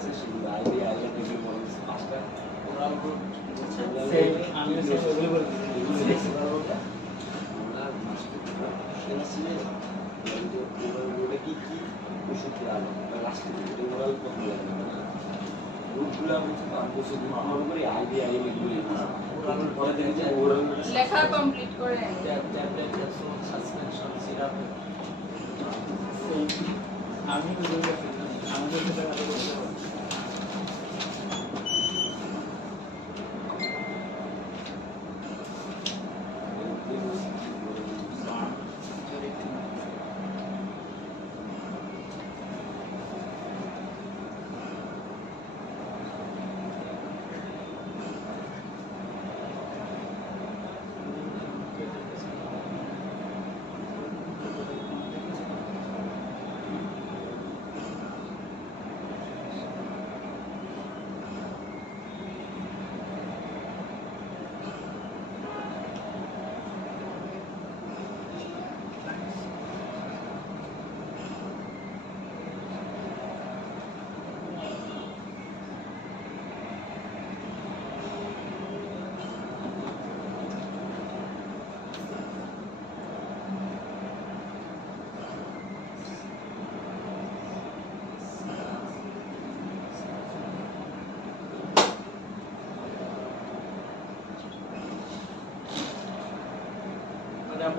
আছে সেগুলো ID ID থেকে বরং পাঁচটা ওরাল রুট আমি ওগুলো বলছি এগুলো দেখতে পারবো না আমরা সেন্সিলে ওরাল রুটে কি কি ওষুধ লাগবে বা লাস্টে এটা ওরাল কত লাগবে না রুটগুলো আমি পাঁচ বছর করে আইডি আইডি এগুলো লিখেছি ওরাল পরে দেখি যে ওরাল লেখা কমপ্লিট করে ট্যাবলেট ক্যাপসুল সাসপেনশন সিরাপ আমি ওগুলো বলছি আমাদের সেটা ভালো করতে পারি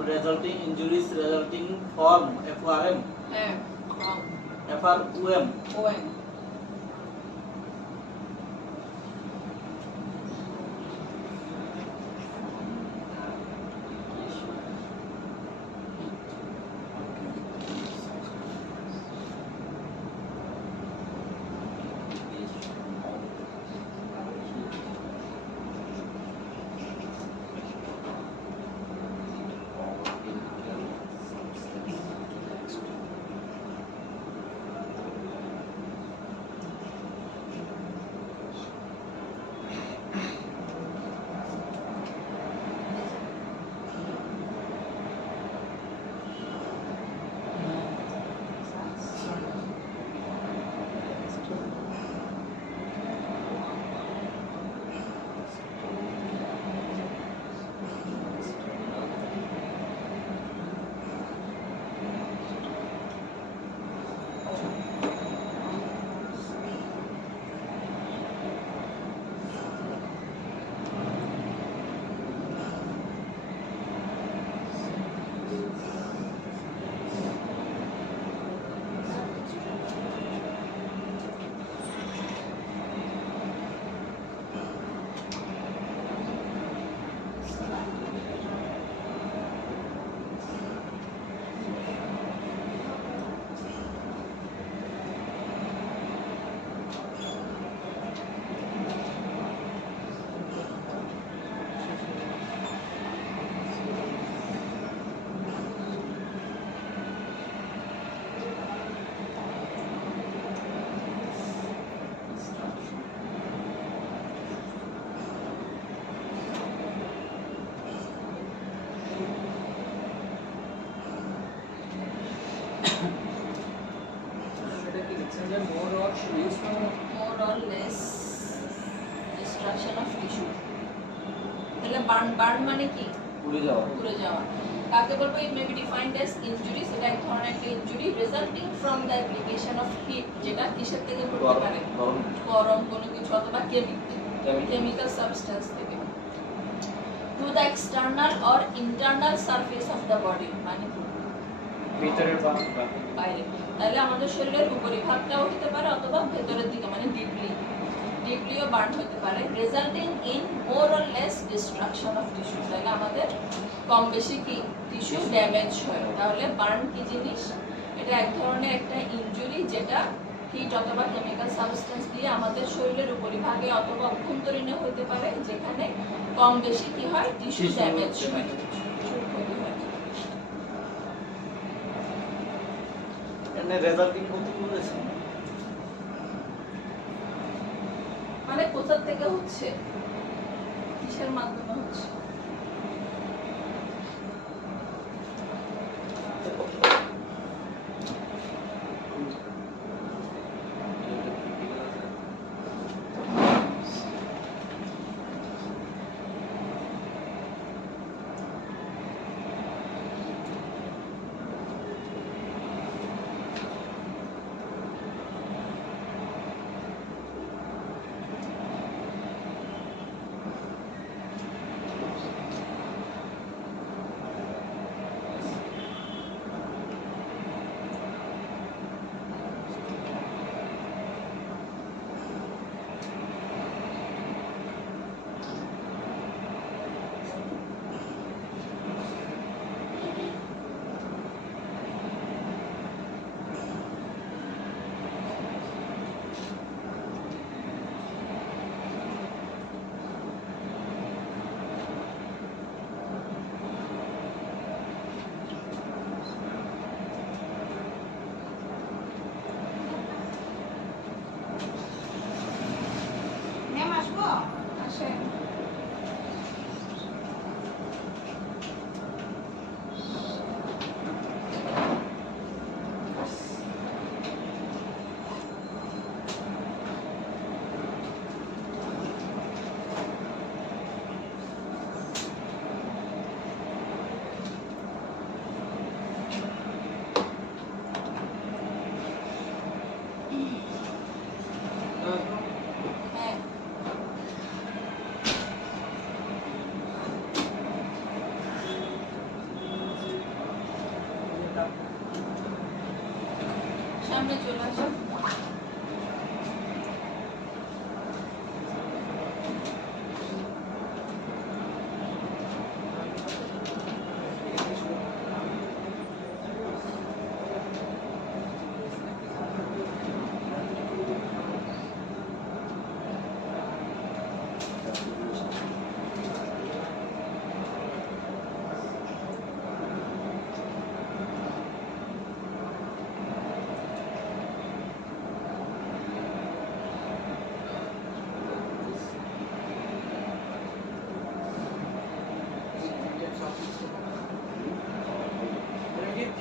resulting injuries resulting from FRM হ্যাঁ from FRUM OM more or less destruction of tissue তাহলে বার্ন মানে কি পুড়ে যাওয়া পুড়ে যাওয়া কাকে বলবো it may be defined as injury সেটা এক ধরনের একটা injury resulting from the application of heat যেটা কিসের থেকে ঘটতে পারে গরম কোনো কিছু অথবা কেমিক্যাল সাবস্টেন্স থেকে to the external or internal surface of the body মানে ভিতরের বা বাইরে তাহলে আমাদের শরীরের উপরিভাগটাও হতে পারে অথবা ভেতরের দিকে মানে ডিপলিও বার্ন হতে পারে resulting in more or less destruction of tissue তাহলে আমাদের কম বেশি কি টিস্যু ড্যামেজ হয় তাহলে বার্ন কি জিনিস এটা এক ধরনের একটা ইনজুরি যেটা হিট অথবা কেমিক্যাল সাবস্টেন্স দিয়ে আমাদের শরীরের উপরিভাগে অথবা অভ্যন্তরীণে হতে পারে যেখানে কম বেশি কি হয় টিস্যু ড্যামেজ হয় এনে রেজাল্টিং বলতে কি বলেছে মানে কোথা থেকে হচ্ছে কিসের মাধ্যমে হচ্ছে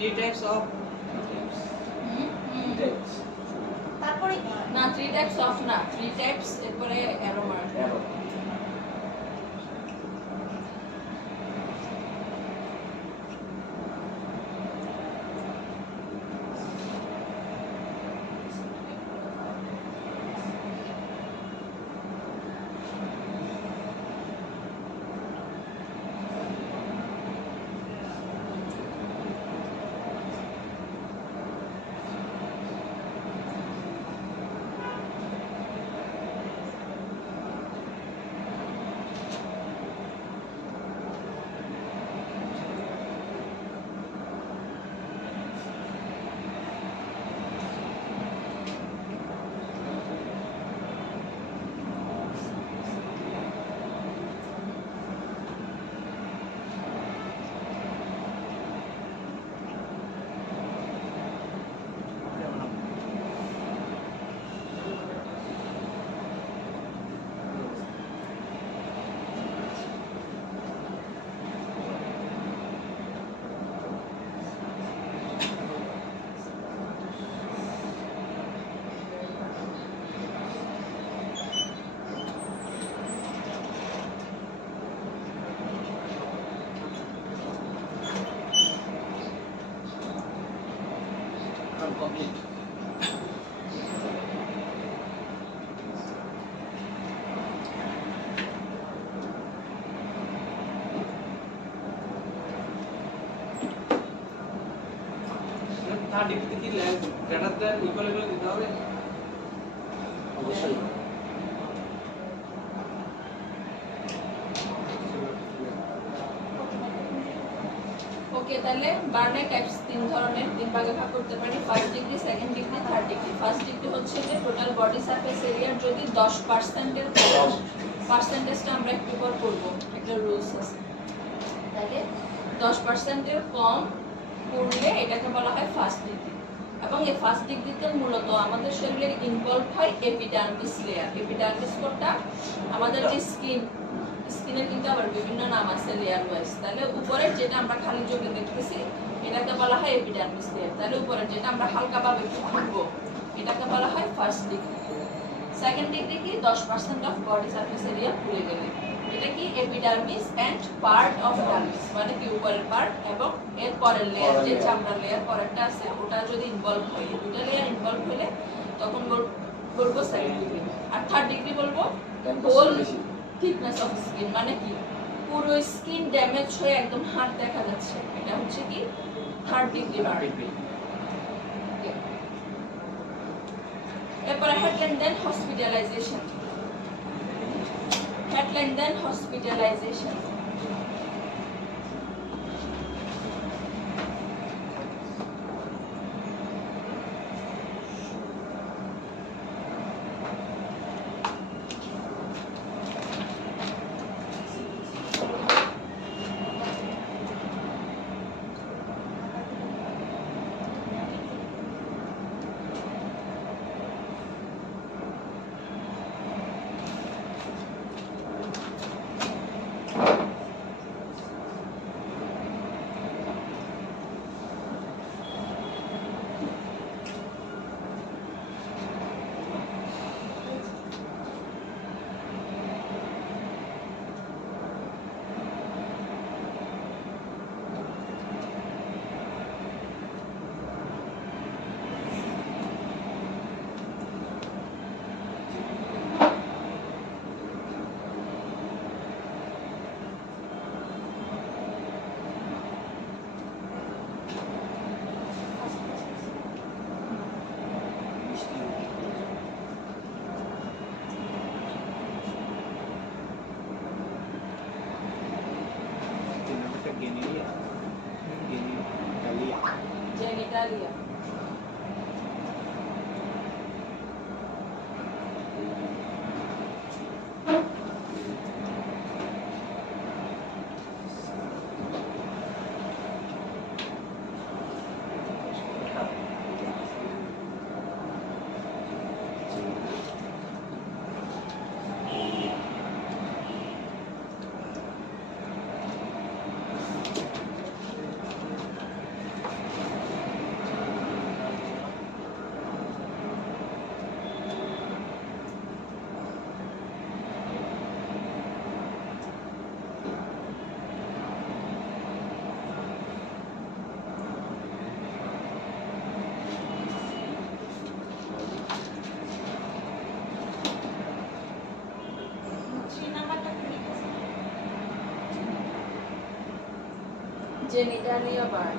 three types of টাইপস তারপরে কি না 3 টাইপস অফ না 3 টাইপস এরপরে arrow mark arrow complete. Third degree কি greater than equal equal দিতে হবে? অবশ্যই ওকে তাহলে বার্নের টাইপস তিন ধরনের তিন ভাগে ভাগ করতে পারি first degree second degree third degree first degree হচ্ছে যে টোটাল বডি সারফেস এরিয়ার যদি 10% এর কম পার্সেন্টেজটা আমরা একটু পর করব একটা রুলস আছে তাহলে 10% এর কম করলে এটাকে বলা হয় ফার্স্ট ডিগ্রি এবং এই ফার্স্ট ডিগ্রিতে মূলত আমাদের শরীরের ইনভলভ হয় এপিডার্মিস লেয়ার এপিডার্মিস কোডটা আমাদের যে স্কিনের কিন্তু আবার বিভিন্ন নাম আছে লেয়ার ওয়াইজ তাহলে উপরের যেটা আমরা খালি চোখে দেখতেছি এটাকে বলা হয় এপিডার্মিস লেয়ার তাহলে উপরের যেটা আমরা হালকাভাবে একটু খুলবো এটাকে বলা হয় ফার্স্ট ডিগ্রি সেকেন্ড ডিগ্রি কি 10% অফ বডি সারফেস এরিয়া পুড়ে গেলে এটা কি epidermis and part of dermis মানে কি উপরের পার্ট এবং এর পরের লেয়ার যে চামড়ার লেয়ার পরেরটা আছে ওটা যদি ইনভলভ হয় দুটো লেয়ার ইনভলভ হলে তখন বলবো সেকেন্ড ডিগ্রি আর থার্ড ডিগ্রি বলবো হোল থিকনেস অফ স্কিন মানে কি পুরো স্কিন ড্যামেজ হয়ে একদম হাড় দেখা যাচ্ছে এটা হচ্ছে কি থার্ড ডিগ্রি বার্ন এরপর headline then hospitalization headline then hospitalization genitalia Genitalia burn.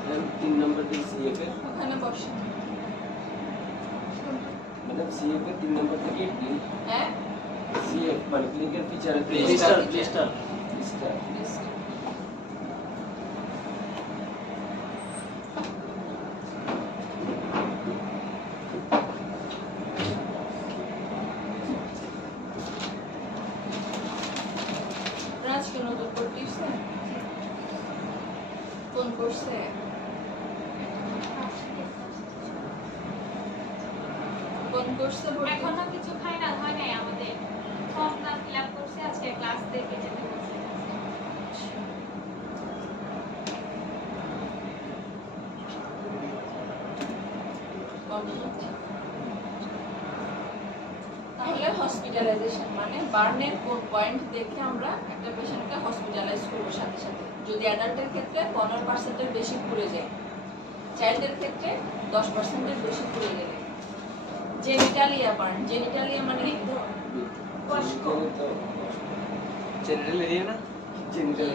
Madam 3 নম্বর দিন সিএফ এর ওখানে বসে ম্যাডাম সিএফ এর 3 নম্বর থেকে হ্যাঁ সিএফ মানে ক্লিনিক্যাল ফিচার Blister, blister. লিস্টার রাজ কি নতুন করতেছে কোন করছে কোন করছে ভর্তি? এখনো কিছু ফাইনাল হয় নাই আমাদের ফর্মটা ফিল আপ করছে আজকে ক্লাস দেখে যেতে বলছে তাহলে হসপিটালাইজেশন মানে বার্নের কোন পয়েন্ট দেখে আমরা একটা পেশেন্টকে হসপিটালাইজ করব সাথে সাথে যদি অ্যাডাল্টের ক্ষেত্রে 15% এর বেশি পুড়ে যায় চাইল্ডের ক্ষেত্রে 10% এর বেশি পুড়ে গেলে জেনিটালিয়া মানে কি? কষ্ট জেনারেল এরিয়া না genital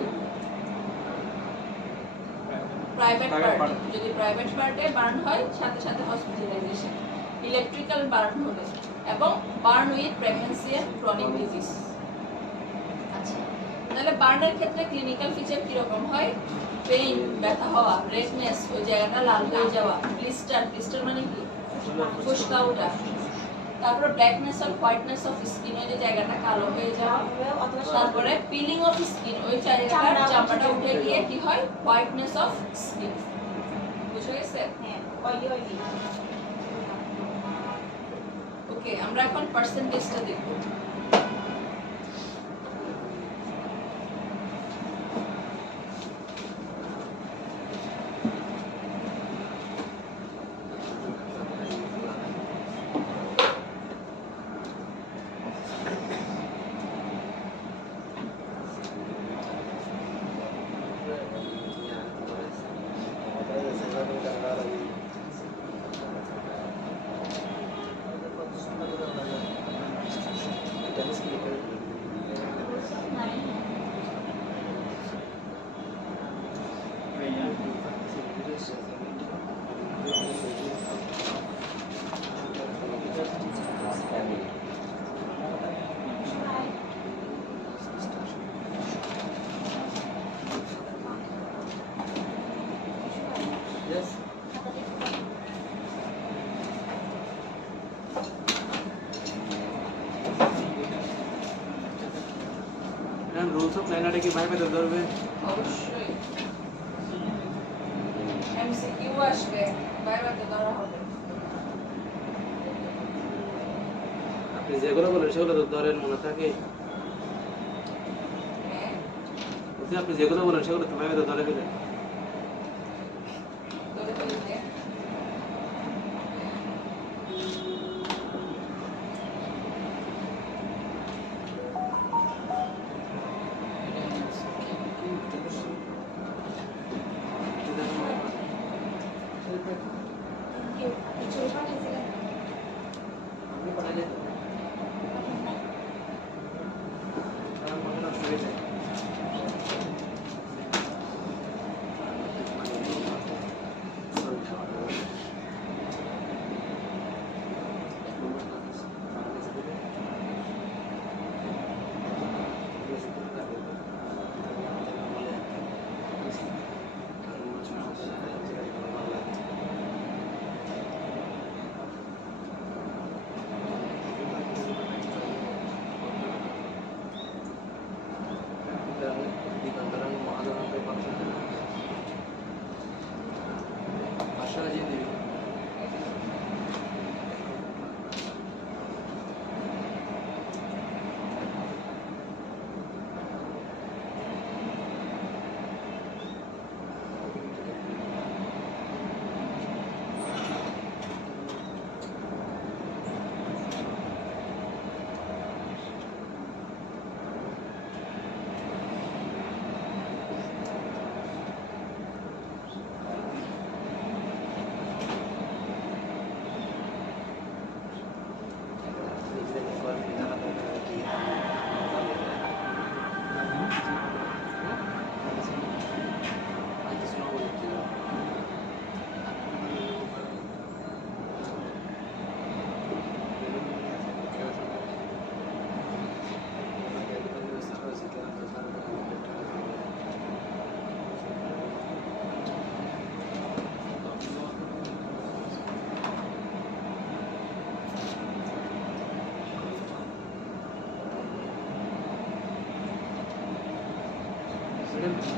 private Private part part. যদি প্রাইভেট পার্টে বার্ন হয় সাথে সাথে হসপিটালাইজেশন ইলেকট্রিক্যাল বার্ন হলে এবং burn with pregnancy and chronic disease আচ্ছা তাহলে বার্নের ক্ষেত্রে ক্লিনিক্যাল ফিচার কি রকম হয় পেইন ব্যথা হওয়া রেডনেস ওই জায়গাটা লাল হয়ে যাওয়া ব্লিস্টার মানে কি ফুসকা ওঠা তারপরে ব্ল্যাকনেস আর হোয়াইটনেস অফ স্কিন ওই যে জায়গাটা কালো হয়ে যাওয়া তারপরে পিলিং অফ স্কিন ওই জায়গাটার চামড়াটা উঠে গিয়ে কি হয় হোয়াইটনেস অফ স্কিন বুঝে গেছে হ্যাঁ অয়েলি ওকে আমরা এখন পার্সেন্টেজটা দেখব ম্যাম রুলস অফ লাইনারে কি ভাই পেতে ধরবে অবশ্যই এমসিকিউ আসবে বাইরে ধরা হবে আপনি যেগুলো বলেন সেগুলো তো ধরেন মনে থাকে হ্যাঁ বলছি আপনি যেগুলো বলেন সেগুলো তো ভাই পেতে ধরে ফেলেন ধরে ফেলতে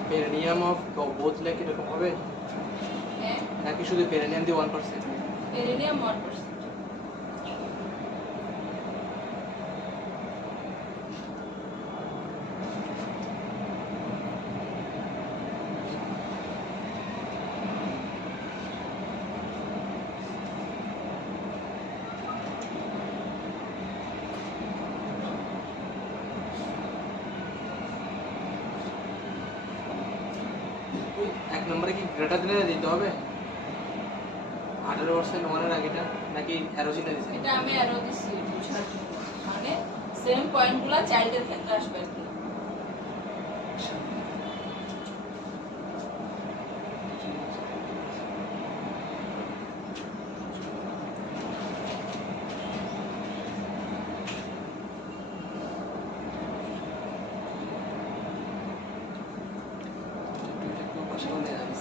পেরিনিয়াম অফ বোথ লেগ এরকম হবে হ্যাঁ নাকি শুধু পেরিনিয়াম দিয়ে 1%? পেরিনিয়াম 1%। এক নম্বরে কি গ্রেটার দিলে দিতে হবে 18% ওয়ানের আগেটা নাকি অ্যারো চিহ্ন দিছে? এটা আমি অ্যারো দিছি বুঝার জন্য, মানে সেম পয়েন্টগুলো চাইল্ডের ক্ষেত্রে আসবে আর কি।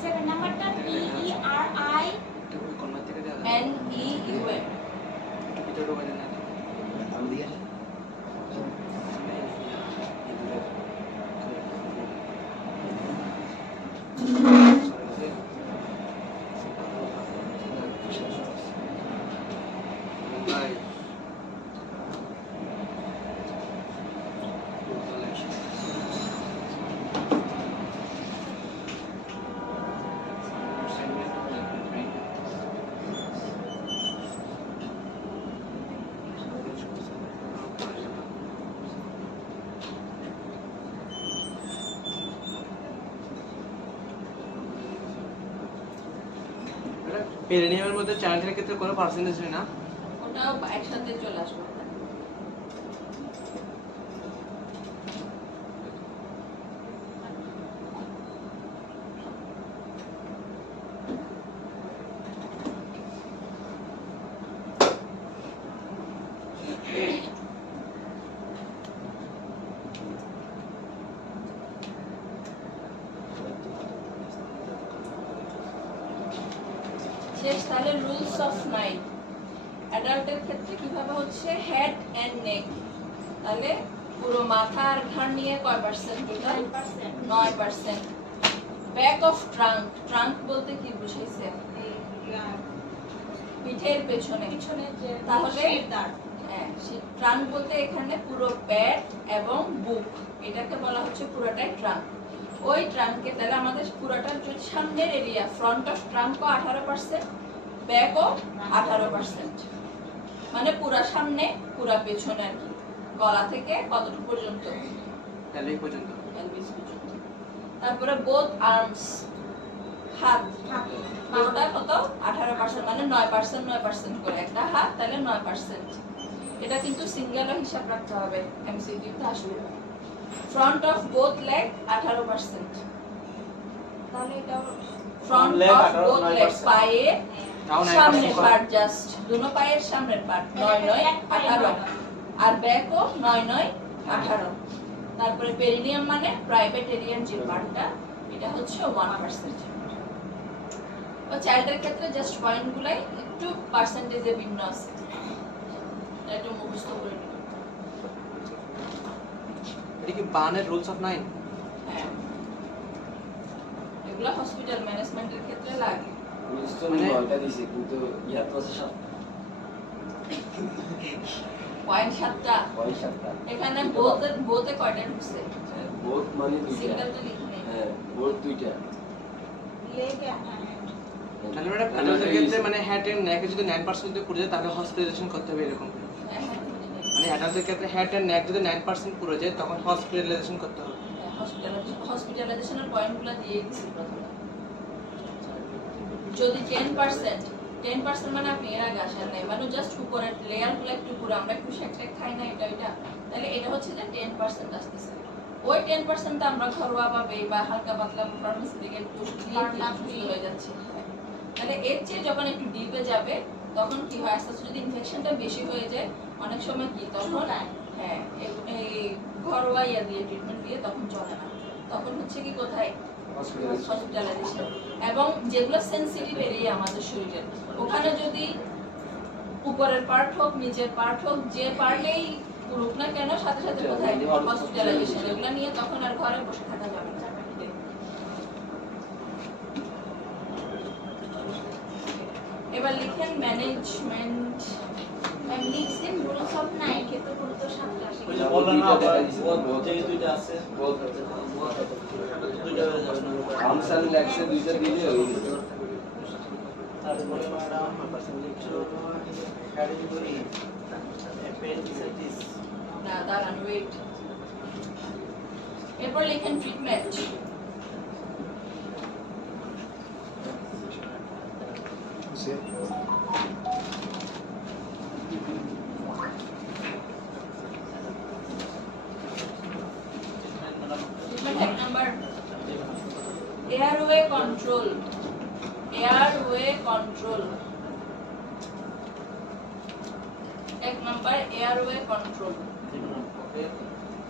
সেভেন নাম্বারটা PERI NEUM আমি দিয়ে আসি। পেরিনিয়ামের মধ্যে চাইল্ডের ক্ষেত্রে কোনো পার্সেন্টেজ নেই না? ওটাও একসাথে চলে আসবে। শেষ তাহলে রুলস অফ 9 অ্যাডাল্টের ক্ষেত্রে কিভাবে হচ্ছে হেড এন্ড নেক, তাহলে পুরো মাথা আর ঘাড় নিয়ে কয় percent? 9%। Back of trunk, trunk বলতে কি বুঝাইছে? পিঠের পেছনে। তাহলে হ্যাঁ, ট্রাঙ্ক বলতে এখানে পুরো পেট এবং বুক, এটাকে বলা হচ্ছে পুরোটাই ট্রাঙ্ক। ওই ট্রাঙ্কে তাহলে আমাদের পুরোটা যদি সামনের এরিয়া, ফ্রন্ট অফ ট্রাঙ্কও 18%, ব্যাকও 18%, মানে পুরা সামনে পুরা পেছনে আর কি। গলা থেকে কতটুকু পর্যন্ত? pelvic পর্যন্ত। pelvis পর্যন্ত। তারপরে বোথ আর্মস, হাত, পুরোটা কত? 18%, মানে 9% করে একটা হাত, তাহলে 9%। এটা কিন্তু সিঙ্গেলও হিসাব রাখতে হবে, এমসিকিউ তে আসবে। ফ্রন্ট অফ বোথ লেগ 18%, তাহলে এটা ফ্রন্ট অফ বোথ লেগ, পায়ের সামনের পার্ট, জাস্ট দুনো পায়ের সামনের পার্ট 9-9-18, আর ব্যাকও 9-9-18। তারপরে পেরিনিয়াম মানে প্রাইভেট এরিয়ার যে পার্টটা, এটা হচ্ছে 1%। ও চাইল্ডের ক্ষেত্রে জাস্ট পয়েন্টগুলাই একটু পার্সেন্টেজে ভিন্ন আছে, একটু মুখস্থ করে নিন। এটা কি বানের রুলস অফ 9? হ্যাঁ, এগুলো হসপিটাল ম্যানেজমেন্টের ক্ষেত্রে লাগে। মানে ওইটা দিছি কিন্তু ইয়া তো আছে সব পয়েন্ট 7টা, পয়েন্ট 7টা। এখানে বোতে কয়টা ঢুকছে? বোথ মানে দুইটা। সিঙ্গেল তো লিখি নেই। হ্যাঁ, বোথ দুইটা। তাহলে ম্যাডাম অ্যাডাল্টের ক্ষেত্রে মানে হেড এন্ড নেক যদি 9% যদি পুরো যায় তাহলে হসপিটালাইজেশন করতে হবে এরকম। হ্যাঁ, হ্যাঁ, মানে অ্যাডাল্টের ক্ষেত্রে হেড এন্ড নেক যদি 9% পুরো যায় তখন হসপিটালাইজেশন করতে হবে। হসপিটালাইজেশনের পয়েন্টগুলো দিয়ে দিছি প্রথমে। যদি 10% মানে আপনি এর আগে আসেন নাই, মানে জাস্ট উপরের লেয়ারগুলো একটু পুরো আমরা একটু শেক খাই না এটা এটা, তাহলে এটা হচ্ছে যে 10% আসতেছে। ওই 10% আমরা ঘরোয়া ভাবে বা হালকা পাতলা ফার্মেসি থেকে একটু দিয়ে হয়ে যাচ্ছে। তাহলে এর চেয়ে যখন একটু ডিপে যাবে তখন কি হয়, আস্তে আস্তে যদি ইনফেকশনটা বেশি হয়ে যায় অনেক সময় কি তখন হ্যাঁ এই ঘরোয়া ইয়া দিয়ে ট্রিটমেন্ট দিয়ে তখন চলে না, তখন হচ্ছে কি কোথায়? হসপিটালাইজেশন। এবং যেগুলো সেনসিটিভ এরিয়া আমাদের শরীরের, ওখানে যদি উপরের পার্ট হোক নিচের পার্ট হোক যে পার্টেই পুরুক না কেন সাথে সাথে কোথায়? হসপিটালাইজেশন। এগুলো নিয়ে তখন আর ঘরে বসে থাকা যাবে না। এবার লিখেন ম্যানেজমেন্ট। ম্যাম লিখছেন রুলস অফ নাইট এ তো রুল তো 7টা আছে। ওই যে বললাম না দুইটা আবার দেখা দিছে। যে দুইটা আছে দুইটা হয়ে যাবে না ফাংশন লেখছে দুইটা দিলে হয়ে গেছে। তারপরে ম্যাডাম ক্যাটাগরি অ্যাপেন্ডিসাইটিস না দাঁড়ান ওয়েট। এরপর লিখেন ট্রিটমেন্ট। ট্রিটমেন্ট এক number airway control. Airway control এক নাম্বার এয়ারওয়ে কন্ট্রোল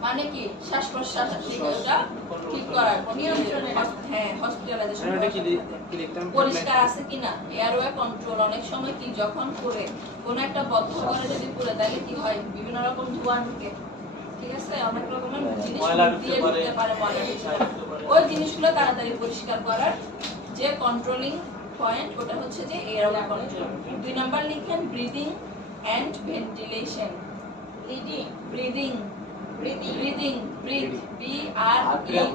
মানে কি শ্বাস প্রশ্বাস ওটা ঠিক করার নিয়ন্ত্রণে। হ্যাঁ হসপিটালাইজেশন এটা কি লিখতাম? পরিষ্কার আছে কিনা। এয়ারওয়ে কন্ট্রোল অনেক সময় কি যখন করে কোন একটা বদ্ধ ঘরে যদি পুরে তাহলে কি হয় বিভিন্ন রকম ধোঁয়া ঢুকে, ঠিক আছে, অনেক রকমের জিনিস ময়লা দিয়ে ঢুকতে ঢুকতে পারে, ময়লা ঢুকতে ছাই পারে। ঢুকতে পারে। ওই জিনিসগুলো তাড়াতাড়ি পরিষ্কার করার যে কন্ট্রোলিং পয়েন্ট ওটা হচ্ছে যে এয়ারওয়ে কন্ট্রোল। 2 নাম্বার লিখেন breathing and ventilation. Leading breathing breathing breathing breath B R E N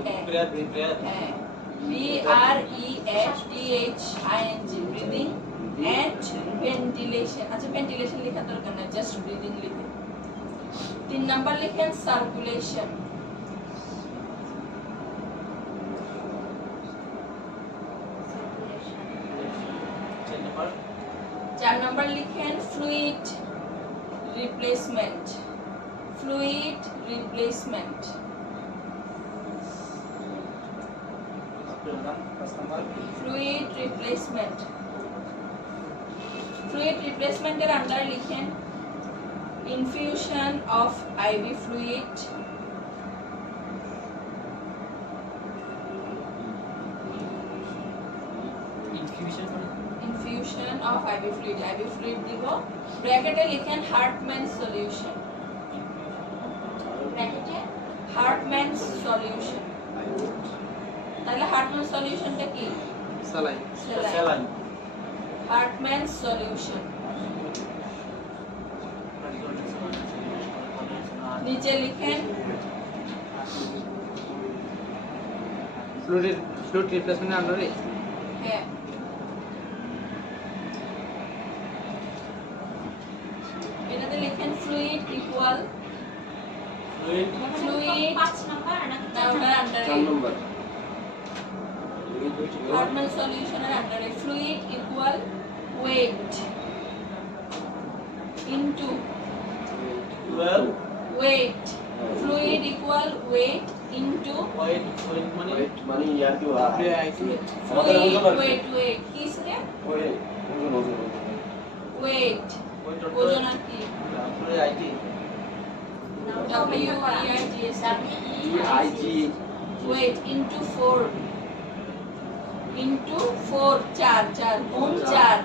হ্যাঁ B R E H D H I N G breathing and ventilation. আচ্ছা ভেন্টিলেশন লেখা দরকার না, জাস্ট ব্রিদিং লিখে। 3 নাম্বার লিখেন circulation. Circulation 4 number লিখেন fluid replacement. Fluid replacement fluid replacement. Fluid রিপ্লেসমেন্টের আন্ডারে লিখেন infusion of IV fluid, infusion of IV fluid. IV fluid দিব, ব্র্যাকেটে লিখেন হার্টম্যান সলিউশন। ব্র্যাকেটে হার্টম্যান সলিউশন। তাহলে হার্টম্যান সলিউশনটা কি? সালাই। Saline Hartmann solution. নিচে লিখেন ফ্লুইড রিপ্লেসমেন্ট আন্ডারে হ্যাঁ এটাতে লিখেন fluid equal fluid fluid 5 number নাকি না ওটার আন্ডারে 4 নম্বর হার্টম্যান সলিউশনের আন্ডারে fluid equal weight into 12 weight. Fluid equal weight into weight মানে ওয়েট মানে ইয়ার কি হয় ফ্লুইড ওয়েট ওয়েট কিসে ওয়েট ওজন ওয়েট ওয়েট ওজন আর কি তারপরে আইটি W E I T S IG weight into 4 into 4 4 গুণ 4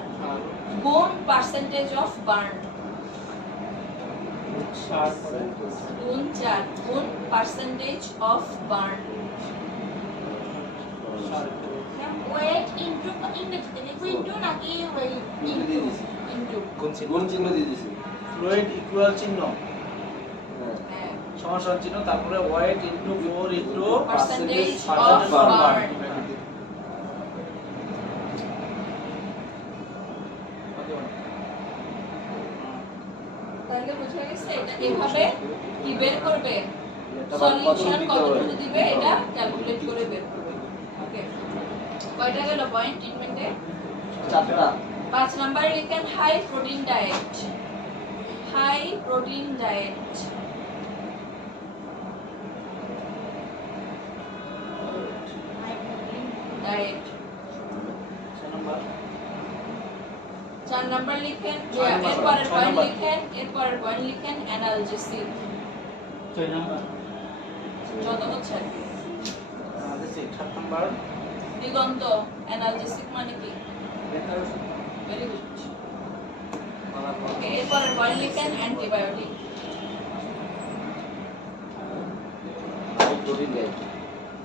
গুণ percentage of burn গুণ 4 গুণ percentage of burn weight into ইংরেজিতে লিখবো ইনটু নাকি ওয়েট ইনটু into গুণ চিহ্ন দিয়ে দিছি ফ্লুইড ইকুয়াল চিহ্ন হ্যাঁ সমান চিহ্ন তারপরে weight into 4 into percentage of percentage burn তাহলে বুঝা গেছে এটা এভাবে কি বের করবে সলিউশন কতটুকু দিবে এটা ক্যালকুলেট করে বের করবে। ওকে কয়টা গেল পয়েন্ট ট্রিটমেন্টে? 4টা 5 নাম্বারে লিখেন high protein diet. High protein diet diet 4 number লিখেন এরপরের পয়েন্ট লিখেন এরপরের পয়েন্ট লিখেন অ্যানালজেসিক 6 নাম্বার যত হচ্ছে আর কি। আমাদের 7 নাম্বার দিগন্ত অ্যানালজেসিক মানে কি? Very good. ওকে এরপরের পয়েন্ট লিখেন অ্যান্টিবায়োটিক। প্রোটিন দেয়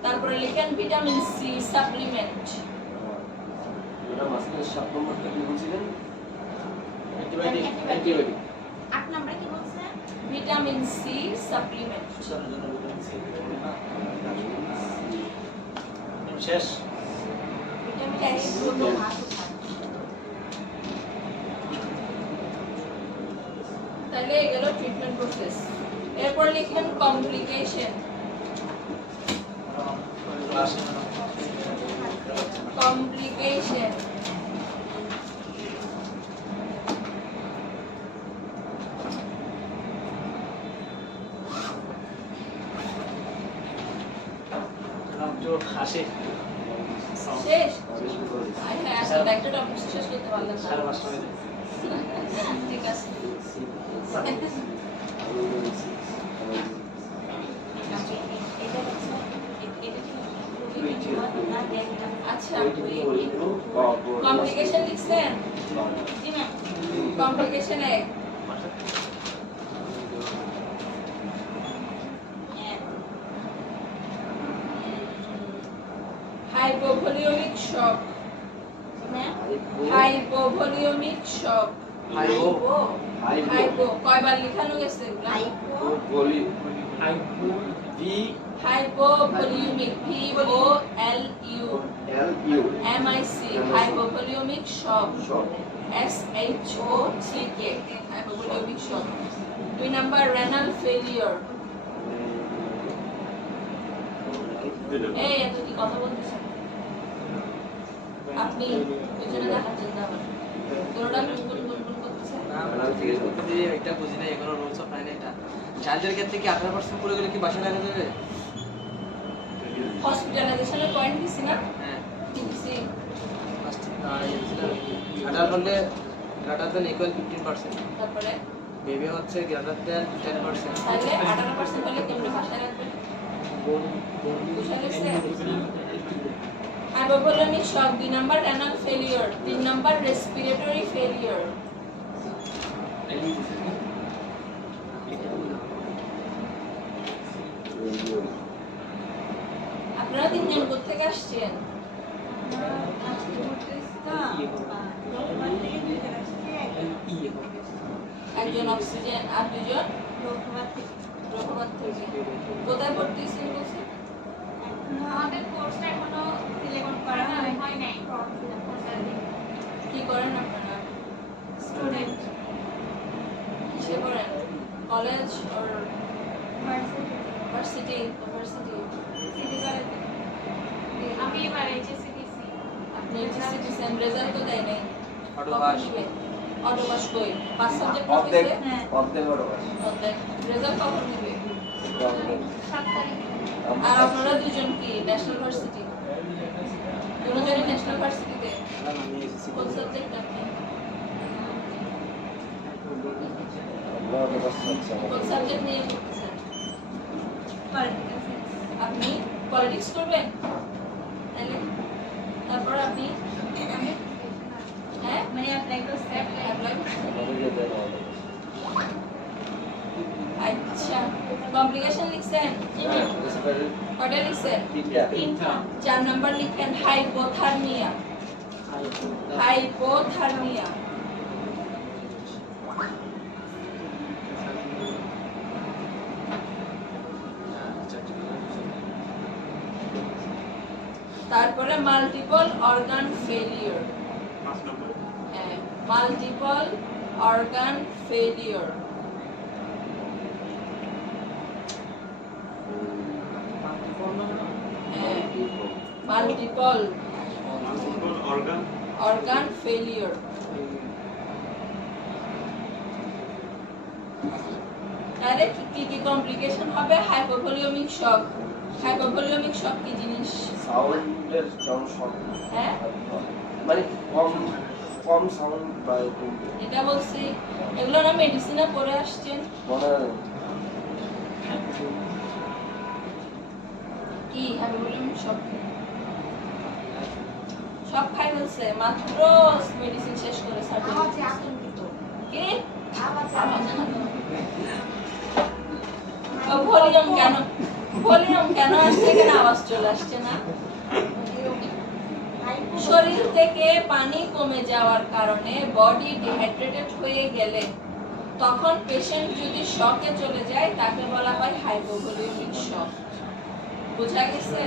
তারপরে লিখেন ভিটামিন সি সাপ্লিমেন্ট। এটা মাসের 7 নম্বরটা কি বলছিলেন অ্যান্টিবায়োটিক অ্যান্টিবায়োটিক। 8 নাম্বার কি বলছে? Vitamin C supplement. সুসানের জন্য ভিটামিন সি শেষ Yes. তাহলে এগুলো ট্রিটমেন্ট প্রসেস। এরপর লিখেন কমপ্লিকেশন। কমপ্লিকেশন হাসি শেষ। হ্যাঁ আসলে একটা টপিক শেষ করতে পারলাম না। 5:30 হয়ে যায় ঠিক আছে। আচ্ছা কমপ্লিকেশন লিখছেন? জি ম্যাম। কমপ্লিকেশন এক হাইপোভলিউমিক শক। ম্যাম হাইপোভলিউমিক শক। হাইপো কয়বার লেখানো গেছে এগুলা? ভি হাইপোভলিউমিক VOLU MIC হাইপোভলিউমিক শক SHOCK হাইপোভলিউমিক শক। 2 নাম্বার রেনাল ফেলিওর। এই এত কি কথা বলতেছেন আপনি? দুজনে দেখাচ্ছেন না আমার তোরা গুনগুন করতেছে। না আমরা জিজ্ঞেস করতে যে এটা বুঝি না এগুলো রুলস অফ লাইন এটা চাইল্ডের ক্ষেত্রে কি 18% পুরো গেলে কি বাসায় লাগা যাবে? হসপিটালাইজেশনের পয়েন্ট দিছি না? হ্যাঁ কি দিছি? ফার্স্ট অ্যাডাল্ট হলে গ্রেটার দ্যান ইকুয়াল 15%, তারপরে বেবি হচ্ছে গ্রেটার দ্যান 10%। তাহলে 18% হলে কেমনে ভাষায় রাখবেন? বুঝা গেছে? হাইপোভলিউমিক শক। 2 number renal failure. 3 number respiratory failure. আপনারা তিনজন কোথা থেকে আসছেন? একজন অক্সিজেন আর দুজন রঘুবাদ থেকে। কোথায় ভর্তি হয়েছেন বলছেন? আমাদের কোর্সটা এখনো সিলেক্ট করা হয় নাই। কি করেন আপনারা? স্টুডেন্ট কিসে পড়েন? College or varsity? University? City কলেজে আমি এবার এইচএসসি দিছি। আপনি HSC দিয়েছেন, রেজাল্ট তো দেয় নাই। অটো কখন পাস দিবে? অটো পাস কই? 5 সাবজেক্ট অর্ধেক হইছে? হ্যাঁ অর্ধেক বড় বাস অর্ধেক। রেজাল্ট কখন দিবে? 7 তারিখ। আর আপনারা দুজন কি ন্যাশনাল ভার্সিটি? দুজনে ন্যাশনাল ভার্সিটিতে? কোন সাবজেক্ট আপনি? কোন সাবজেক্ট নিয়ে পড়তেছেন? Political science. আপনি পলিটিক্স করবেন? তাহলে তারপর আপনি হ্যাঁ মানে অ্যাপ্লাই করছে। অ্যাপ্লাই আচ্ছা কমপ্লিকেশন লিখছেন? কয়টা লিখছেন? 3টা 4 নাম্বার লিখেন হাইপোথার্মিয়া। হাইপোথার্মিয়া তারপরে মাল্টিপল অর্গান ফেলিওর। হ্যাঁ multiple organ failure. Multiple organ failure. তাহলে কি কি কমপ্লিকেশন হবে? হাইপোভলিউমিক শক। হাইপোভলিউমিক শক কি জিনিস? সাউন্ডের যেমন শব্দ হ্যাঁ মানে কম কম সাউন্ড বা এটা বলছি এগুলো না মেডিসিনে পড়ে আসছেন। মনে কি হাইপোভলিউমিক শক সব খাই বলছে মাত্র মেডিসিন শেষ করে কি ভলিউম কেন আসছে? কেন আওয়াজ চলে আসছে না? শরীর থেকে পানি কমে যাওয়ার কারণে বডি ডিহাইড্রেটেড হয়ে গেলে তখন পেশেন্ট যদি শকে চলে যায় তাকে বলা হয় হাইপোভলিউমিক শক। বোঝা গেছে?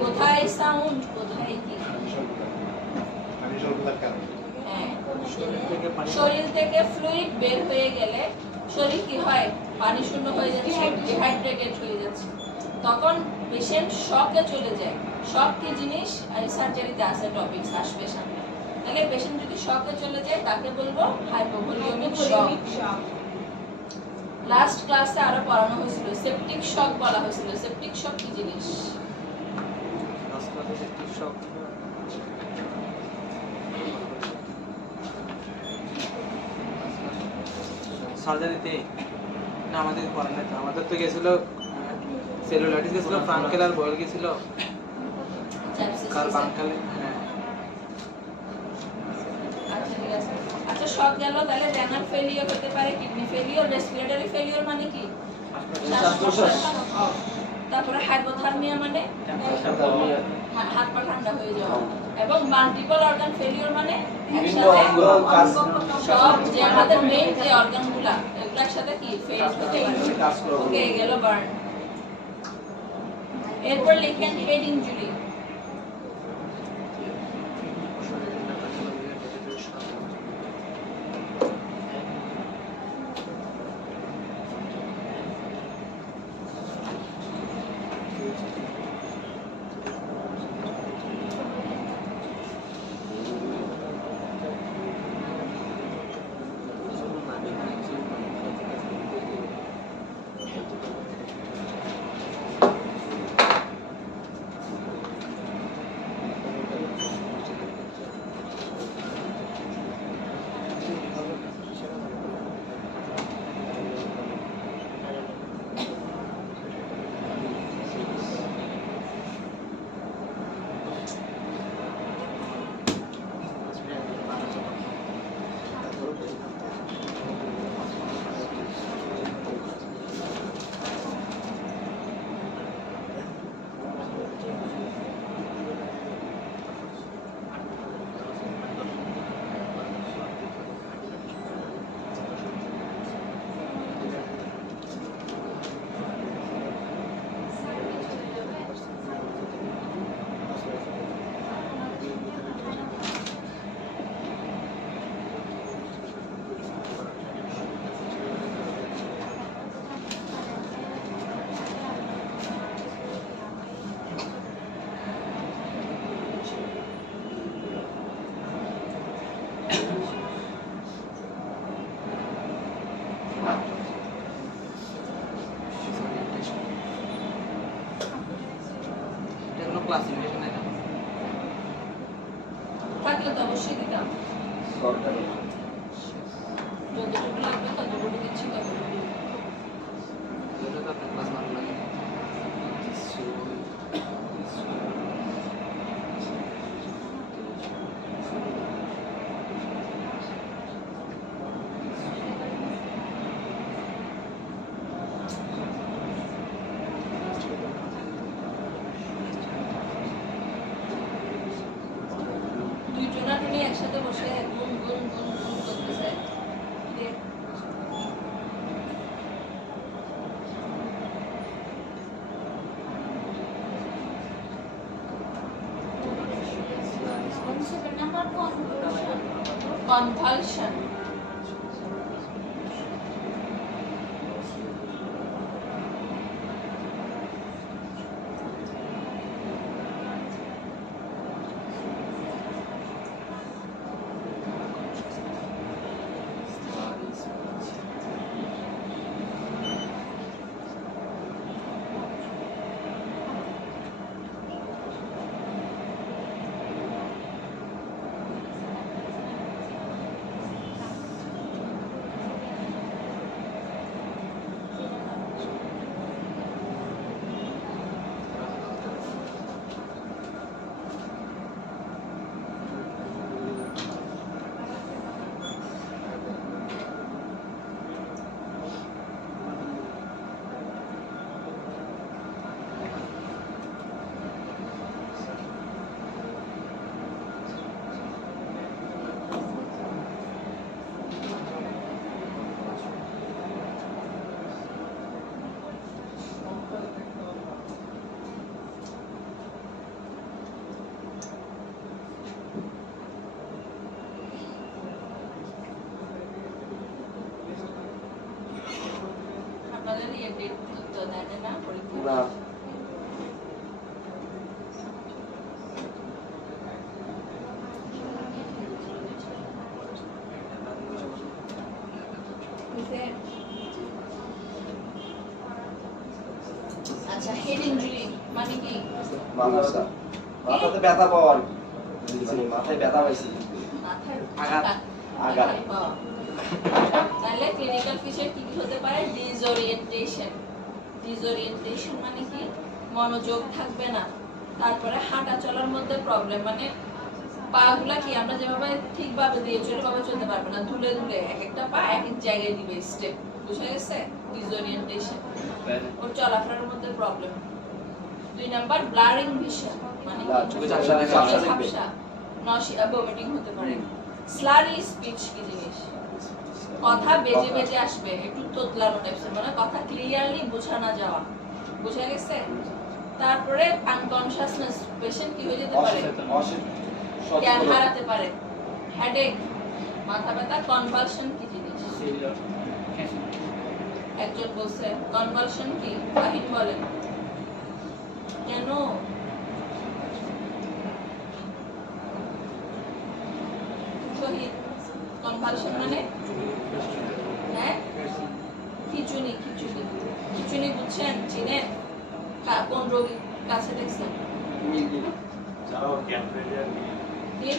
কোথায় সাউন্ড, কোথায় কি? হ্যাঁ, শরীর থেকে ফ্লুইড বের হয়ে গেলে শরীর কি হয়, পানি শূন্য হয়ে যাচ্ছে, ডিহাইড্রেটেড হয়ে যাচ্ছে, তখন পেশেন্ট শকে চলে যায়। শক কি জিনিস? এই সার্জারিতে আছে টপিক, আসবে সামনে। তাহলে পেশেন্ট যদি শকে চলে যায় তাকে বলবো হাইপোভলিউমিক শক। লাস্ট ক্লাসে আরো পড়ানো হয়েছিল, সেপটিক শক বলা হয়েছিল। সেপটিক শক কি জিনিস? সার্জারিতে না আমাদের করেন না তো, আমাদের তো গেছিল সেলুলাইটিস গেছিল, ফ্রাঙ্কেল আর বয়েল গেছিল কার্বাঙ্কালে। হ্যাঁ আচ্ছা ঠিক আছে। আচ্ছা শক গেল, তাহলে রেনাল ফেলিওর হতে পারে, কিডনি ফেলিওর, রেসপিরেটরি ফেলিওর মানে কি? শ্বাস-প্রশ্বাস। তারপরে হাইপোথার্মিয়া মানে হাত পা ঠান্ডা হয়ে যাওয়া, এবং মাল্টিপল অর্গান ফেলিওর মানে একসাথে সব যে আমাদের মেইন যে অর্গানগুলা এগুলো একসাথে কি ফেল হতে পারে। ওকে, গেল বার্ন। এরপর লিখেন হেড ইনজুরি। ক্লাসিফিকেশন নাই না, থাকলে তো অবশ্যই দিতাম। সরকারি যতটুকু লাগবে ততটুকু দিচ্ছি, ততটুকু। এটা তো আপনার ক্লাস ভালো লাগে। দুই টোনাটুনি একসাথে বসে গুন গুন গুন গুন করতেছে। দিয়ে convulsion. আপনাদের ইয়ে ডেট তো দেন না পরীক্ষা না আচ্ছা হেড ইনজুরি মানে কি মাথা ব্যথা মাথাতে ব্যথা পাওয়া আর কি মানে মাথায় ব্যথা পাইছি মাথায় আঘাত। আঘাত। পাওয়া। তাহলে ক্লিনিক্যাল ফিচার কি কি হতে পারে? ডিসওরিয়েন্টেশন। ডিসওরিয়েন্টেশন মানে কি? মনোযোগ থাকবে না, তারপরে হাঁটা চলার মধ্যে প্রবলেম, মানে পাগুলা কি আমরা যেভাবে ঠিকভাবে দিয়ে চলে ভাবে চলতে পারবে না, ধুলে ধুলে এক একটা পা এক এক জায়গায় দিবে স্টেপ, বুঝা গেছে? ডিসওরিয়েন্টেশন, ওর চলাফেরার মধ্যে প্রবলেম। 2 নাম্বার ব্লারিং ভিশন, মানে না, চোখে ঝাপসা দেখবে, ঝাপসা দেখবে। ঝাপসা, নসিয়া, ভমিটিং হতে পারে। স্লারি স্পিচ কি জিনিস? কথা বেজে বেজে আসবে, একটু তোতলানো টাইপের, মানে কথা ক্লিয়ারলি বোঝা না যাওয়া, বুঝা গেছে? তারপরে আনকনশাসনেস, পেশেন্ট কি হয়ে যেতে পারে? জ্ঞান হারাতে পারে। হেডেক, মাথা ব্যথা। কনভালশন কি জিনিস? একজন বলছে কনভালশন কি? ফাহিম বলেন। কেন? শহীদ, কনভালশন মানে? হ্যাঁ, খিচুনি। খিচুনি, খিচুনি বুঝছেন? চিনেন? কোন রোগী কাছে দেখছেন? যাও ক্যাম্প ফেলিয়ার কি?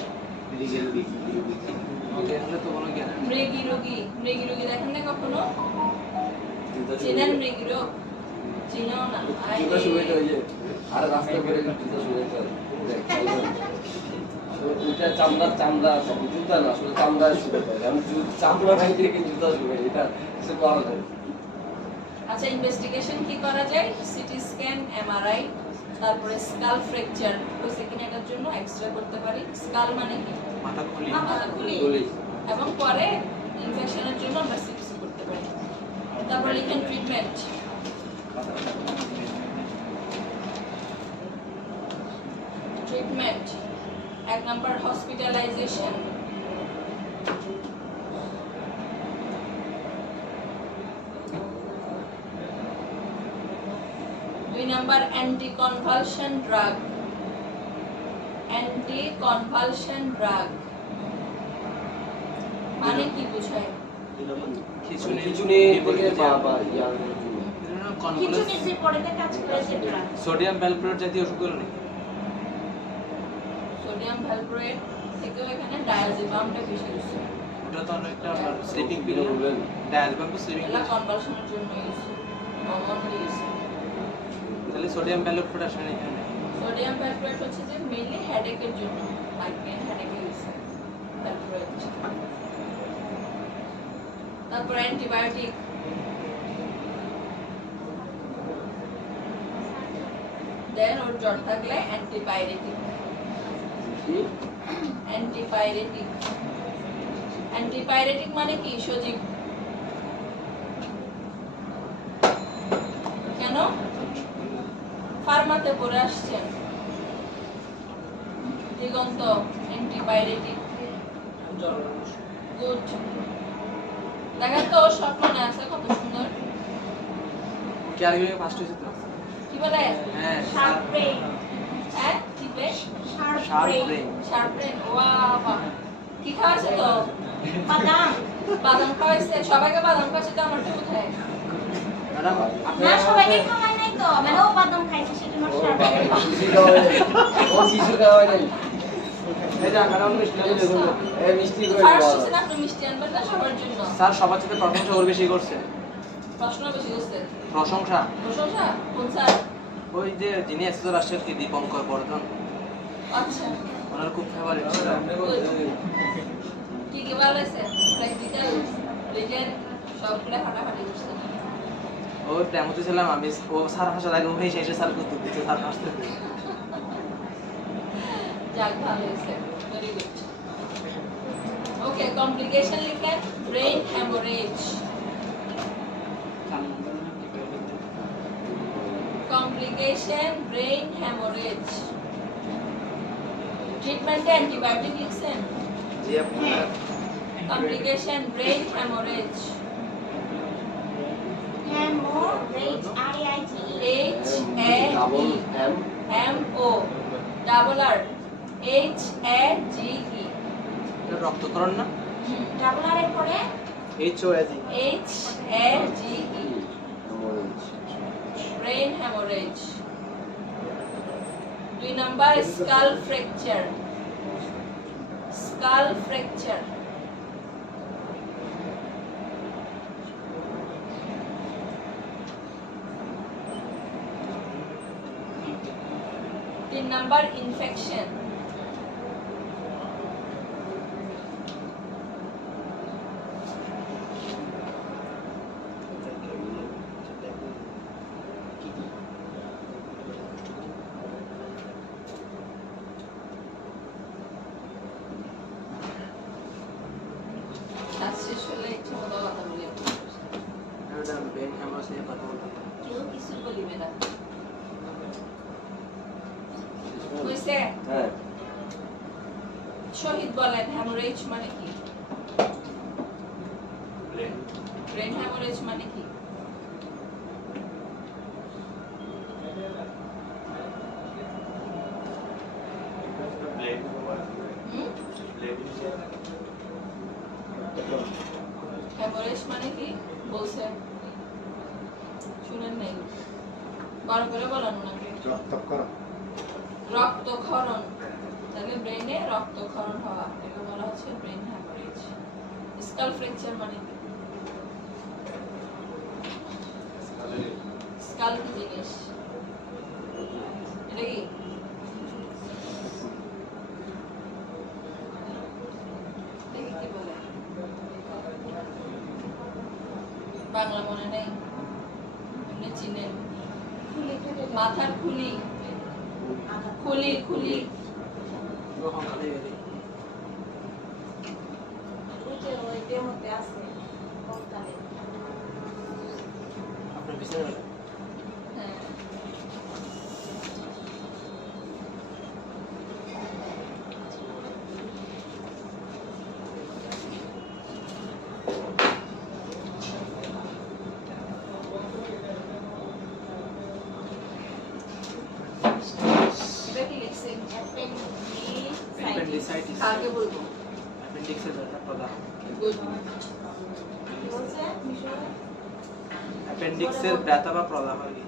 এগুলো তো কোনো জ্ঞান নেই। মৃগী রোগী। মৃগী রোগী দেখেন না কখনো? চিনেন মৃগী রোগ? চিনেও না? জুতা শুকাইতে হয়ে যায় আর রাস্তা করে জুতা শুকাইতে হয় ওইটা চামড়া জুতা না, আসলে চামড়া শুকাইতে হয়। আমি চামড়া ভাঙি থেকে জুতা শুকাই, এটা কিছু করা যায়। আচ্ছা, ইনভেস্টিগেশন কি করা যায়? সিটি স্ক্যান, এমআরআই, তারপরে স্কাল ফ্র্যাকচার হয়েছে কিনা এটার জন্য এক্সরে করতে পারি। স্কাল মানে কি? মাথা খুলি। মাথা খুলি। বলি এবং পরে ইনফেকশনের জন্য আমরা সিটি করতে পারি। তারপর লিখেন treatment. Treatment 1 number hospitalisation, 2 number anti convulsion drug. Anti convulsion drug মানে কি বোঝায়? খিচুনি খিচুনি থেকে বা ইয়ার খিচুনির যে পরেতে কাজ করে যেটা সোডিয়াম ভ্যালপ্রোয়েট জাতীয় ওষুধগুলো নেই। সোডিয়াম ভ্যালপ্রোয়েট থেকেও এখানে ডায়াজিপামটা বেশি ইউজ হয়। ওটা তো অনেকটা স্লিপিং পিল, ডায়াজপাম তো স্লিপিং এগুলা পিল। কনভালশনের জন্য ইউজ হয়, কমনলি ইউজ হয়। তাহলে সোডিয়াম ভ্যালপ্রোয়েট আসলে এখানে নেই। সোডিয়াম ভ্যালপ্রোয়েট হচ্ছে যে মেইনলি হেডেকের জন্য, মাইগ্রেন হেডেকে ইউজ হয় ভ্যালপ্রোয়েট। তারপর অ্যান্টিবায়োটিক, দেন ওর জ্বর থাকলে অ্যান্টিপাইরেটিক। অ্যান্টিপাইরেটিক, অ্যান্টিপাইরেটিক মানে কি? সজীব। কেন? ফার্মাতে পড়ে আসছেন। দিগন্ত, অ্যান্টিপাইরেটিক। গুড। দেখেন তো ওর সব মনে আছে, কত সুন্দর। কি আর কি ফার্স্ট হয়েছে তো? কি বলে? হ্যাঁ, শার্প ব্রেন হ্যাঁ, কি বে? Sharp sharp brain brain. Sharp brain. Wow, কি খাওয়াছে তো? বাদাম বাদাম খাওয়াইছে। সবাইকে বাদাম খাওয়াইছে তো, আমারটা কোথায়? ম্যাডাম আপনি না সবাইকে খাওয়াই নাই তো, মানে ও বাদাম খাইছে সেজন্য শার্প ব্রেন। কিছু খাওয়াই নাই এই যে ম্যাডাম মিষ্টি আনতে দেখুন। মিষ্টি করে ফার্স্ট হচ্ছে আপনি মিষ্টি আনবেন না সবার জন্য। স্যার সবার সাথে প্রশংসা ওর বেশি করছে। প্রশ্ন বেশি করছে। প্রশংসা প্রশংসা কোন স্যার? ওই যে যিনি এসএসআর আসছে কি দীপঙ্কর বর্ধন, আচ্ছা, ওনার খুব ফেভারিট ছিল। কি কি ভালো আছে? প্র্যাকটিক্যাল, রিটেন সবগুলো ফাটাফাটি করছে। ওই ডেমোতে ছিলাম আমি, ও স্যার হাসার আগে ওই শেষে স্যার করতে দিচ্ছে, স্যার হাসতে। যাক, ভালো হয়েছে, ভেরি গুড। ওকে, কমপ্লিকেশন লিখেন। Brain haemorrhage, complication brain haemorrhage ট্রিটমেন্টে অ্যান্টিবায়োটিক লিখছেন জি আপনার complication brain haemorrhage hemorrhage H A double E M M O double R H A G E এটা রক্তকরণ না ডাবল আর এর পরে H O as H A G E brain hemorrhage 2 number skull fracture 3 number infection কাজ শেষ হলে একটু মতো কথা বলি এটা ব্রেন হ্যামারেজ নিয়ে কথা বলতে কেউ কিছু বলিবে না বুঝছে হ্যাঁ শহীদ বলেন হ্যামোরেজ মানে কি ব্রেন ব্রেন হ্যামোরেজ মানে কি ব্লেড হুম? ব্লেড হ্যামোরেজ মানে কি বলছে শুনেন নাই বড় করে বলেন ওনাকে রক্তক্ষরণ তাহলে ব্রেনে রক্তক্ষরণ হওয়া একে বলা হচ্ছে ব্রেন হ্যামোরেজ স্কাল ফ্র্যাকচার মানে কি স্কাল কি জিনিস এটা কি দেখি কি বলে বাংলা মনে নেই আপনি চিনেন মাথার খুলি খুলি খুলি সংখ্যাতে বেরি আপনার পিছনে বলেন হ্যাঁ এটা কি লিখছে অ্যাপেন্ডিসাইটিস আগে বলবো অ্যাপেন্ডিক্সের ব্যথা প্রদাহ গুড অ্যাপেন্ডিক্সের ব্যথা বা প্রদাহ আর কি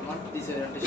আমার ডিসঅ্যাডভান্টেজ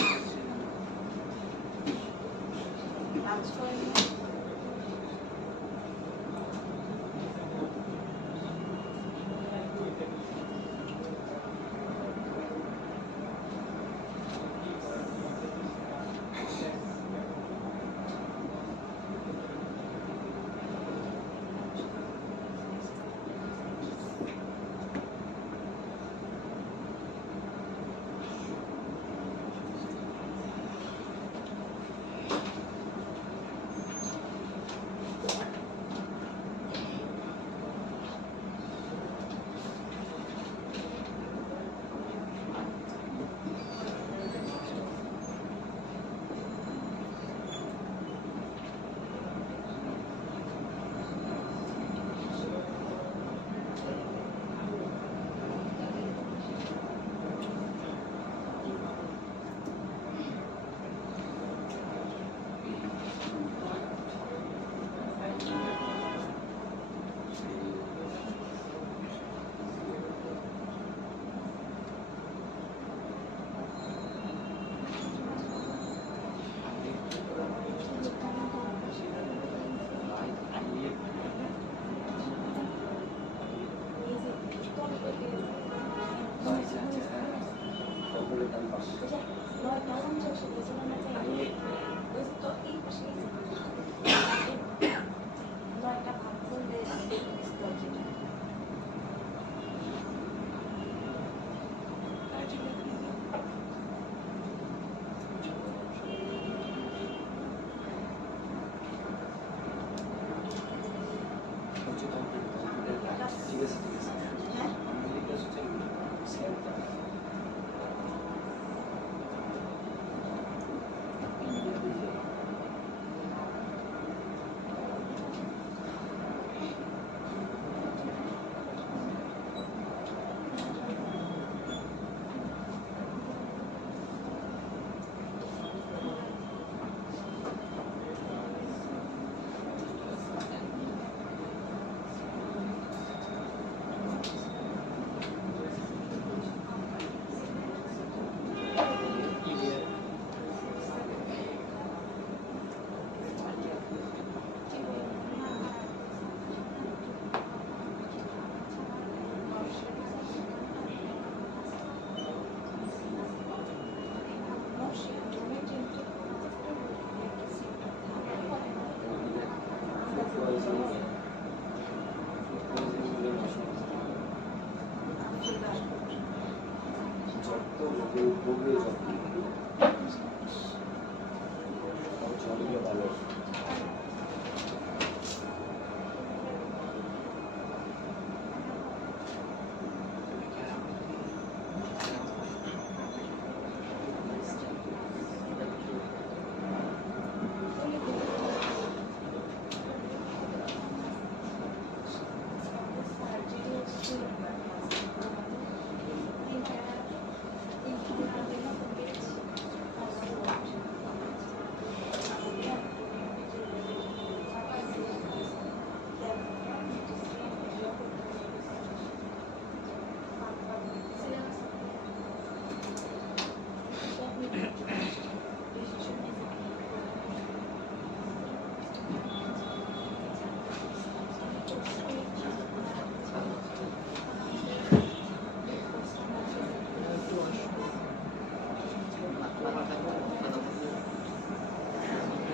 ভালো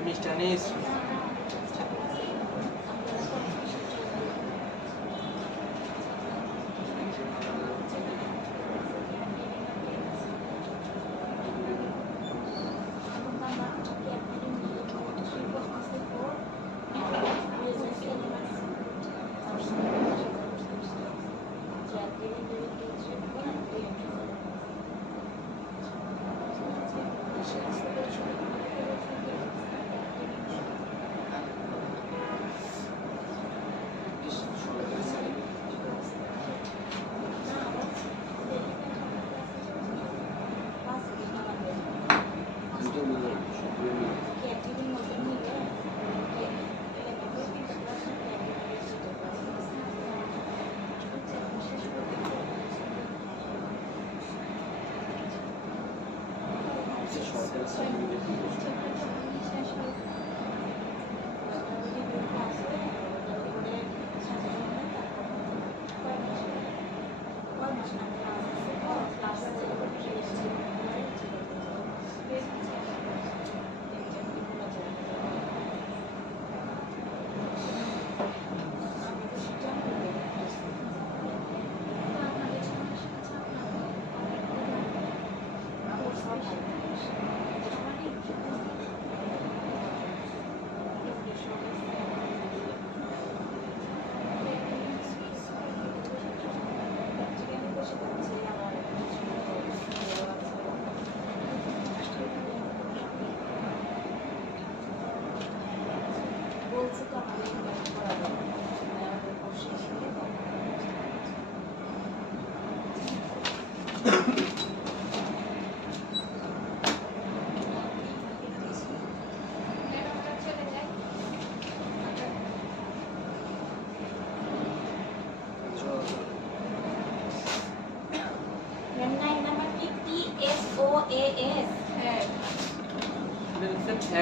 Mr. Anis.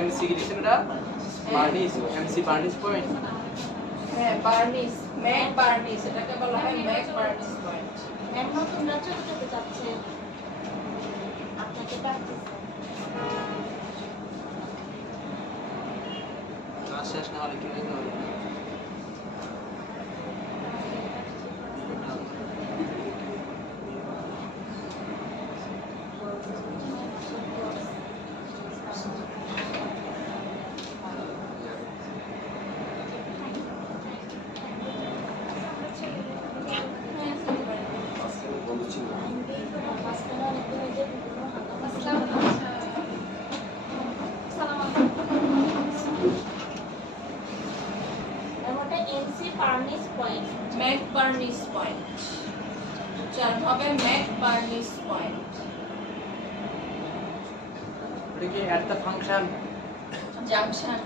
MC লিখছেন এটা বার্নিস MC বার্নিস পয়েন্ট হ্যাঁ বার্নিস ম্যাক বার্নিস এটাকে বলা হয় ম্যাক বার্নিস পয়েন্ট এখন তোমরা ছোট ছোট যাচ্ছে আপনাকে প্র্যাকটিস ক্লাস শেষ না হলে কি হবে McBurney's point McBurney's point চার হবে ম্যাক বার্নিস পয়েন্ট এটা কি at the function junction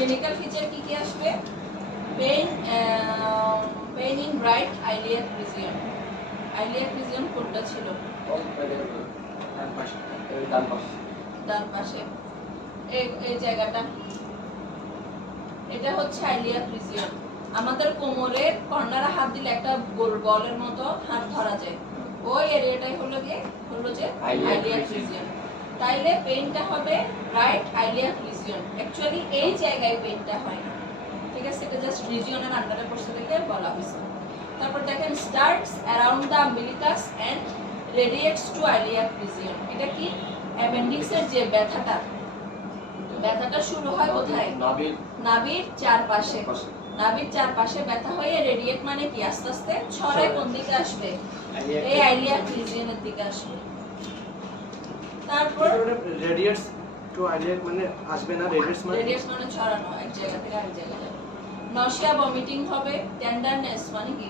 clinical feature কি কি আসবে? Pain in right iliac region. Iliac region কোনটা ছিল? ডান পাশে। ডান পাশে। ডান পাশে এই জায়গাটা, এটা হচ্ছে আইলিয়াক রিজিয়ন। আমাদের কোমরের কর্নারে হাত দিলে একটা গোল বলের মতো হাত ধরা যায়, ওই এরিয়াটাই হলো যে আইলিয়াক রিজিয়ন। তাইলে পেইনটা হবে রাইট আইলিয়াক রিজিয়ন। অ্যাকচুয়ালি এই জায়গায় পেইনটা হয় না, ঠিক আছে? এটা জাস্ট রিজিয়নের আন্ডারে পড়ছে থেকে বলা হয়েছে। তারপর দেখেন starts around the umbilicus and radiates to iliac region. এটা কি? অ্যাপেন্ডিক্সের যে ব্যথাটা শুরু হয় কোথায়? নাভির চারপাশে। নাভির চারপাশে ব্যথা হয়ে রেডিয়েট মানে কি? আস্তে আস্তে ছড়ায় কোন দিকে আসবে? এই আইলিয়াক রিজিয়নের দিকে আসবে। তারপর রেডিয়েটস টু আইলিয়াক মানে আসবে না, রেডিয়েটস মানে ছড়ানো, এক জায়গা থেকে আরেক জায়গায় যাবে। নশিয়া ভমিটিং হবে। টেন্ডারনেস মানে কি?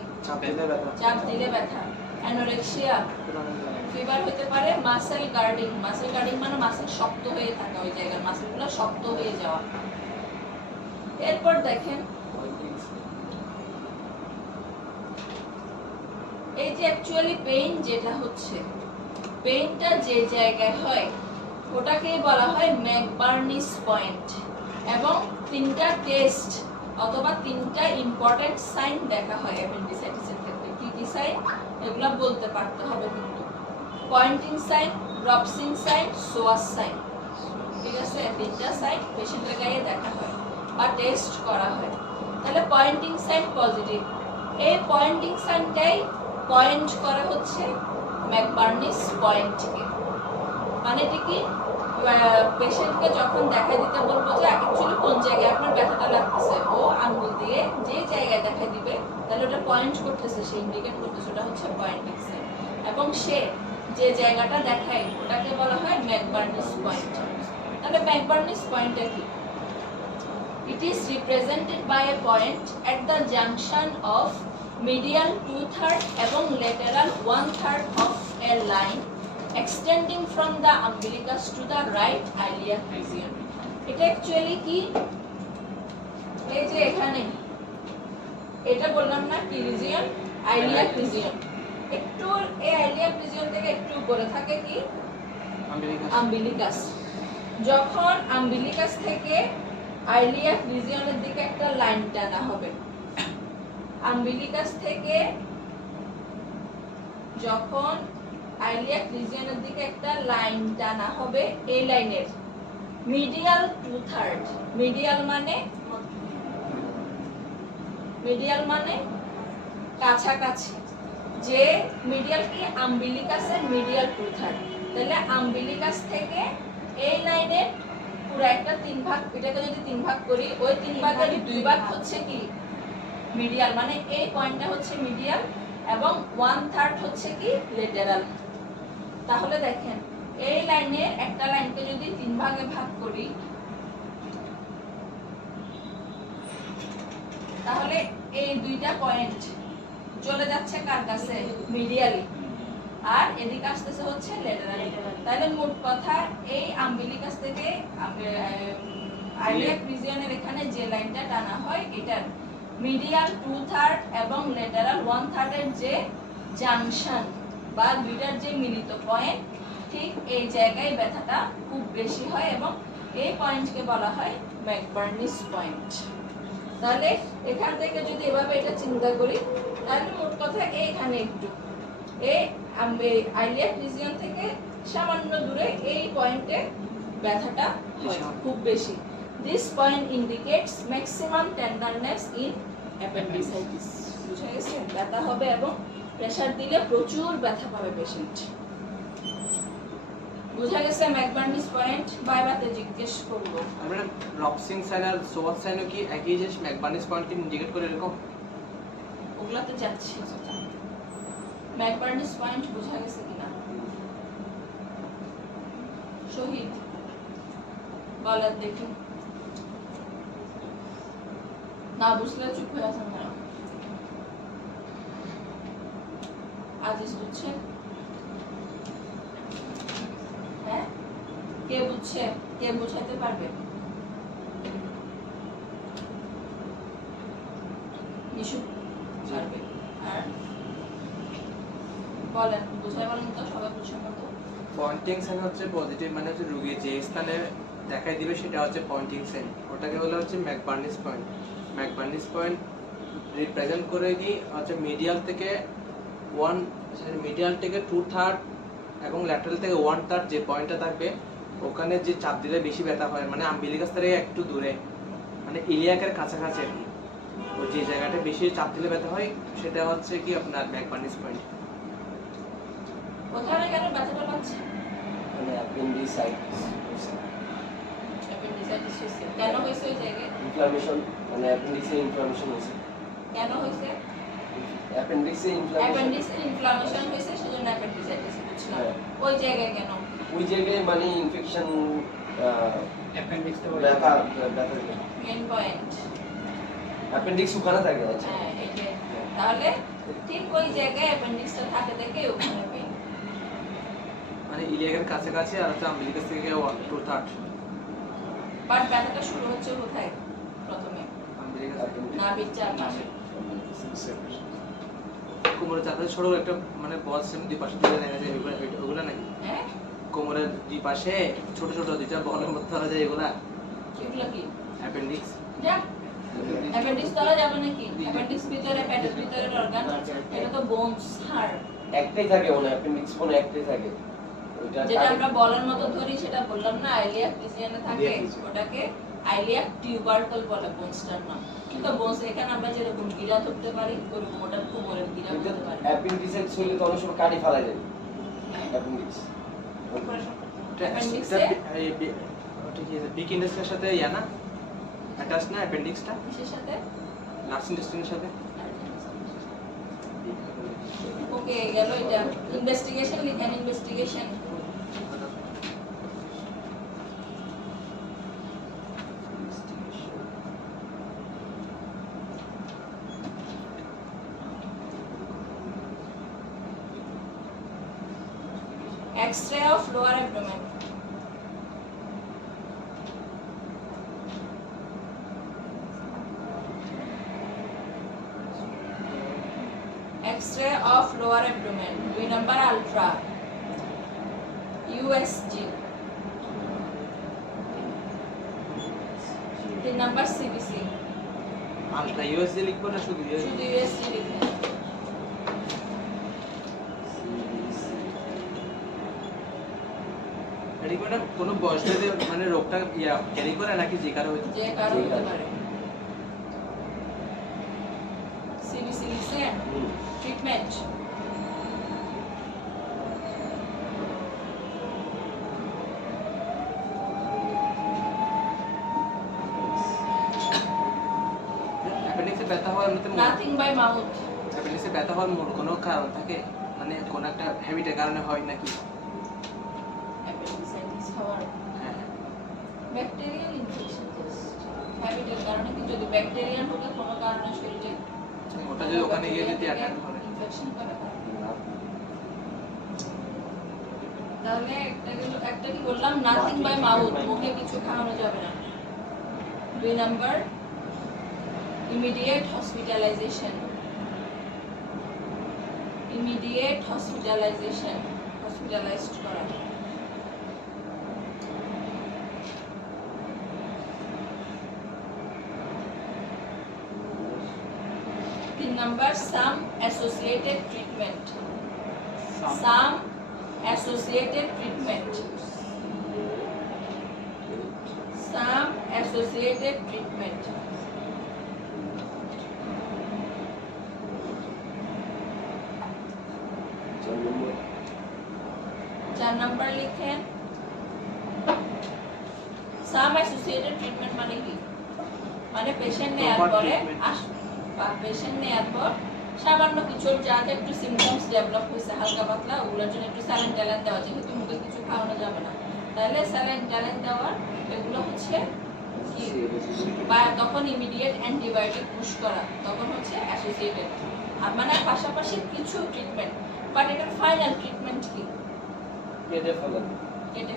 চাপ দিলে ব্যথা। অ্যানোরেক্সিয়া, ফিভার হতে পারে। মাসেল গার্ডিং মানে মাসেল শক্ত হয়ে থাকা, ওই জায়গার মাসেলগুলো শক্ত হয়ে যাওয়া। এরপর দেখেন এই যে অ্যাকচুয়ালি পেইন যেটা হচ্ছে, পেইনটা যে জায়গায় হয় ওটাকেই বলা হয় ম্যাকবার্নিস পয়েন্ট। এবং তিনটা টেস্ট অথবা তিনটা ইম্পর্টেন্ট সাইন দেখা হয় অ্যাপেন্ডিসাইটিসের ক্ষেত্রে। কি কি সাইন? এগুলো বলতে পারতে হবে কিন্তু। পয়েন্টিং সাইন, রপসিং সাইন, সোয়াস সাইন, ঠিক আছে? তিনটা সাইন পেশেন্টের গায়ে দেখা হয় বা টেস্ট করা হয়। তাহলে পয়েন্টিং সাইন পজিটিভ, এই পয়েন্টিং সাইনটাই পয়েন্ট করে হচ্ছে ম্যাকবার্নিস পয়েন্টকে। মানে এটা কি? পেশেন্টকে যখন দেখা দিতে বলবো যে অ্যাকচুয়ালি কোন জায়গায় আপনার ব্যথাটা লাগতেছে, ও আঙ্গুল দিয়ে যে জায়গায় দেখা দিবে তাহলে ওটা পয়েন্ট করতেছে, সে ইন্ডিকেট করতেছে, ওটা হচ্ছে পয়েন্টিং সাইন। এবং সে যে জায়গাটা দেখায় ওটাকে বলা হয় ম্যাকবার্নিস পয়েন্ট। তাহলে ম্যাকবার্নিস পয়েন্টটা কি? It is represented by a point at the junction of medial 2/3 এবং lateral 1/3 of a line extending from the umbilicus to the right iliac region. এটা অ্যাকচুয়ালি কি? এই যে এখানে এটা বললাম না কি রিজিয়ন? Iliac region. একটু এই আইলিয়াক রিজিয়ন থেকে একটু উপরে থাকে কি? আম্বিলিকাস। যখন আম্বিলিকাস থেকে আইলিয়াক রিজিয়নের দিকে একটা লাইন টানা হবে, আম্বিলিকাস থেকে যখন আইলিয়াক রিজিয়নের দিকে একটা লাইন টানা হবে, এই লাইনের মিডিয়াল 2/3, মিডিয়াল মানে কাছাকাছি, যে মিডিয়াল কি? আম্বিলিকাসের মিডিয়াল 2/3। তাহলে আম্বিলিকাস থেকে এই লাইনের পুরো একটা 3 ভাগ, এটাকে যদি 3 ভাগ করি, ওই 3 ভাগের 2 ভাগ হচ্ছে কি? মিডিয়াল। মানে এই পয়েন্টটা হচ্ছে মিডিয়াল এবং 1/3 হচ্ছে কি? লেটারাল। তাহলে দেখেন এই লাইনের একটা লাইনকে যদি 3 ভাগে ভাগ করি, তাহলে এই দুইটা পয়েন্ট চলে যাচ্ছে কার কাছে? মিডিয়ালি। আর এদিকে আসতেছে হচ্ছে লেটারালি। তাহলে মোট কথা এই আম্বিলিকাস থেকে আইলিয়াক রিজিয়নের এখানে যে লাইনটা টানা হয়, এটার মিডিয়াল 2/3 এবং লেটারাল 1/3 এর যে জাংশন বা দুইটার যে মিলিত পয়েন্ট, ঠিক এই জায়গায় ব্যথাটা খুব বেশি হয় এবং এই পয়েন্টকে বলা হয় ম্যাকবার্নিস পয়েন্ট। তাহলে এখান থেকে যদি এভাবে এটা চিন্তা করি, তাহলে মোট কথা এইখানে একটু এই আইলিয়াক রিজিয়ন থেকে সামান্য দূরে এই পয়েন্টে ব্যথাটা হয় খুব বেশি। This point indicates maximum tenderness in appendicitis. বুঝা গেছে? ব্যথা হবে এবং প্রেসার দিলে প্রচুর ব্যথা পাবে পেশেন্ট। বুঝা গেছে ম্যাকবার্নিস পয়েন্ট? বাইবাতে জিজ্ঞেস করব। আমরা রপসিং সাইন আর সোয়াস সাইনও কি একই জিনিস ম্যাকবার্নিস পয়েন্টকে ইন্ডিকেট করে এরকম? ওগুলাতে যাচ্ছি। ম্যাকবার্নিস পয়েন্ট বুঝা গেছে কিনা? শহীদ বলার দেখি, না বুঝলে চুপ হয়ে আছেন না? আজিজ বুঝছেন? হ্যাঁ, কে বুঝছে? কে বুঝাতে পারবে? টিস্যু ছাড়বে। আর বলেন, বুঝাই বলেন তো, সবাই বুঝার মতো। পয়েন্টিং সাইন হচ্ছে পজিটিভ, মানে হচ্ছে রোগী যে স্থানে দেখাই দিবে সেটা হচ্ছে পয়েন্টিং সাইন, ওটাকে বলা হচ্ছে ম্যাকবার্নিস পয়েন্ট। ম্যাকবার্নিস পয়েন্ট রিপ্রেজেন্ট করে কি হচ্ছে মিডিয়াল থেকে 2/3 এবং ল্যাটারাল থেকে 1/3 যে পয়েন্টটা থাকবে ওখানে যে চাপ দিলে বেশি ব্যথা হয়, মানে আম্বিলিকাস থেকে একটু দূরে, মানে ইলিয়াকের কাছাকাছি আর কি, ও যে জায়গাটা বেশি চাপ দিলে ব্যথা হয় সেটা হচ্ছে কি আপনার ম্যাকবার্নিস পয়েন্ট। ওখানে কেন ব্যথাটা পাচ্ছে? মানে অ্যাপেন্ডিসাইটিস অ্যাপেন্ডিসাইটিস হয়েছে। কেন হয়েছে ওই জায়গায়? ইনফ্লামেশন, মানে অ্যাপেন্ডিক্সে ইনফ্লামেশন হয়েছে। কেন হয়েছে? অ্যাপেন্ডিক্সে ইনফ্লামেশন, অ্যাপেন্ডিক্সের ইনফ্লামেশন হয়েছে, সেজন্য অ্যাপেন্ডিসাইটিস বুঝলাম। হ্যাঁ। ওই জায়গায় কেন? ওই জায়গায় মানে ইনফেকশন, অ্যাপেন্ডিক্সটা ব্যথা ব্যথা মেইন পয়েন্ট। অ্যাপেন্ডিক্স ওখানে থাকে। আচ্ছা, হ্যাঁ, এটাই। তাহলে ঠিক ওই জায়গায় অ্যাপেন্ডিক্সটা থাকে দেখে ওখানে পেইন। মানে ইলিয়াকের কাছাকাছি আর হচ্ছে আম্বিলিকাস থেকে 1/3 বাট ব্যথাটা শুরু হচ্ছে কোথায় প্রথমে? আম্বিলিকাস। নাভির চারপাশে। কোমরের চারপাশে ছোট একটা মানে বল সিস্টেম দুই পাশে ধরে দেখা যায়, ওগুলা নাকি? হ্যাঁ, কোমরের দুই পাশে ছোট ছোট দুইটা বলের মধ্যে ধরা যায়, এগুলা এগুলো কি? অ্যাপেন্ডিক্স। যা অ্যাপেন্ডিক্স ধরা যাবে নাকি? অ্যাপেন্ডিক্স ভিতরে পেটের ভিতরের অর্গান, এটা তো বোনস, হাড়। একটাই থাকে, মানে অ্যাপেন্ডিক্স কোন একটাই থাকে। ওইটা যেটা আমরা বলের মতো ধরি সেটা বললাম না, আইলিয়াক রিজিয়নে থাকে, ওটাকে আইলিয়াক টিউবারকল বলে, বোনসটার নাম। কিন্তু বোনস এখানে আমরা যেরকম গিরা ধরতে পারি ওরকম ওটা কোমরের গিরা ধরতে পারি। অ্যাপেন্ডিসাইটিস হলে তো অনেক সময় কাটি ফেলা যায় অ্যাপেন্ডিক্স। অ্যাপেন্ডিক্সে ওটা কি বিগ ইন্ডাস্ট্রির সাথে ইয়া না অ্যাটাচ না অ্যাপেন্ডিক্সটা কিসের সাথে? লার্জ ইন্ডাস্ট্রির সাথে। ওকে, গেল এটা। ইনভেস্টিগেশন লিখেন, investigation. X-ray of lower abdomen. X-ray of lower abdomen. 2 number ultra. USG. 3 number CBC. Ultra USG লিখবো না শুধু শুধু USG লিখবেন। এটা কি মানে কোনো বয়স ভেদে মানে রোগটা ইয়া ক্যারি করে নাকি যে কারো হইতে? যে কারো হতে পারে। CBC লিখছেন? ট্রিটমেন্ট। অ্যাপেন্ডিক্সে ব্যথা হওয়ার মধ্যে নাথিং বাই মাউথ। অ্যাপেন্ডিক্সে ব্যথা হওয়ার মূল কোনো কারণ থাকে, মানে কোন একটা হ্যাবিটের কারণে হয় নাকি? অ্যাপেন্ডিসাইটিস হওয়ার হ্যাঁ, ব্যাকটেরিয়াল ইনফেকশন জাস্ট। হ্যাবিটের কারণে কি, যদি ব্যাকটেরিয়াল হোক কোনো কারণে শরীরে ওটা যদি ওখানে গিয়ে যদি অ্যাটাক করে ইনফেকশন করে, তাহলে একটা কি বললাম, নাথিং বাই মাউথ, মুখে কিছু খাওয়ানো যাবে না। 2 number immediate hospitalisation. Immediate hospitalisation, hospitalised করা। 3 নাম্বার সাম অ্যাসোসিয়েটেড ট্রিটমেন্ট। সাম associated treatment. Some associated treatment. चार नंबर लिखें। Some associated treatment माने की, माने पेशेंट ने यार बोले पेशेंट ने यार बोल সামান্য কিছু যাতে একটু সিম্পটমস ডেভেলপ হইছে হালকা পাতলা, ওগুলোর জন্য একটু স্যালাইন ট্যালাইন দেওয়া, যেহেতু মুখে কিছু খাওয়ানো যাবে না, তাহলে স্যালাইন ট্যালাইন দেওয়ার এগুলো হচ্ছে কি, বা তখন ইমিডিয়েট অ্যান্টিবায়োটিক পুশ করা, তখন হচ্ছে অ্যাসোসিয়েটেড। আর মানে পাশাপাশি কিছু ট্রিটমেন্ট, বাট এটার ফাইনাল ট্রিটমেন্ট কি, কেটে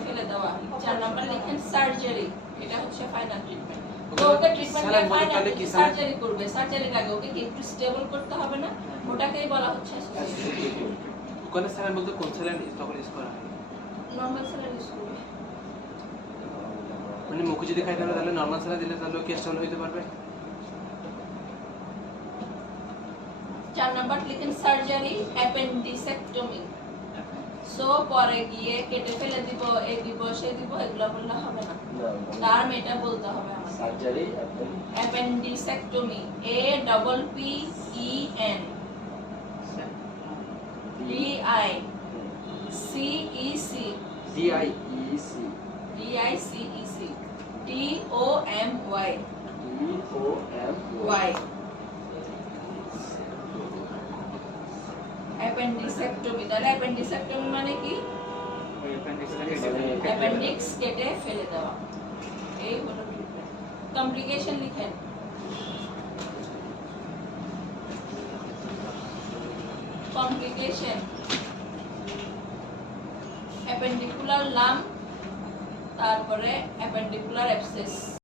ফেলে দেওয়া। 4 নাম্বার লিখেন সার্জারি, এটা হচ্ছে ফাইনাল ট্রিটমেন্ট। তো ওকে ট্রিটমেন্ট স্যালাইন ফাইন বলতে তাহলে কি স্যালাইন? সার্জারি করবে, সার্জারির আগে ওকে কি একটু স্টেবল করতে হবে না, ওটাকেই বলা হচ্ছে ওখানে স্যালাইন বলতে কোন স্যালাইন তখন ইউজ করা হয়? নরমাল স্যালাইন ইউজ করবে। মানে মুখে যদি খাইতে হবে তাহলে নরমাল স্যালাইন দিলে তাহলে কি স্টেবল হইতে পারবে? 4 নাম্বার লিখেন সার্জারি অ্যাপেন্ডিসেক্টমি। সো পরে গিয়ে কেটে ফেলে দিব, এই দিব সে দিব এগুলো বললে হবে না, টার্ম এটা বলতে হবে আমাদের। Surgery appendicectomy, APPEN DICEC DI EC DICEC TOMY EOM Y appendicectomy. তাহলে অ্যাপেন্ডিসেক্টমি মানে কি? ওই appendix-টাকে অ্যাপেন্ডিক্স কেটে ফেলে দেওয়া, এই হলো ট্রিটমেন্ট। কমপ্লিকেশন লিখেন। কমপ্লিকেশন অ্যাপেন্ডিকুলার লাম্প, তারপরে অ্যাপেন্ডিকুলার অ্যাবসেস।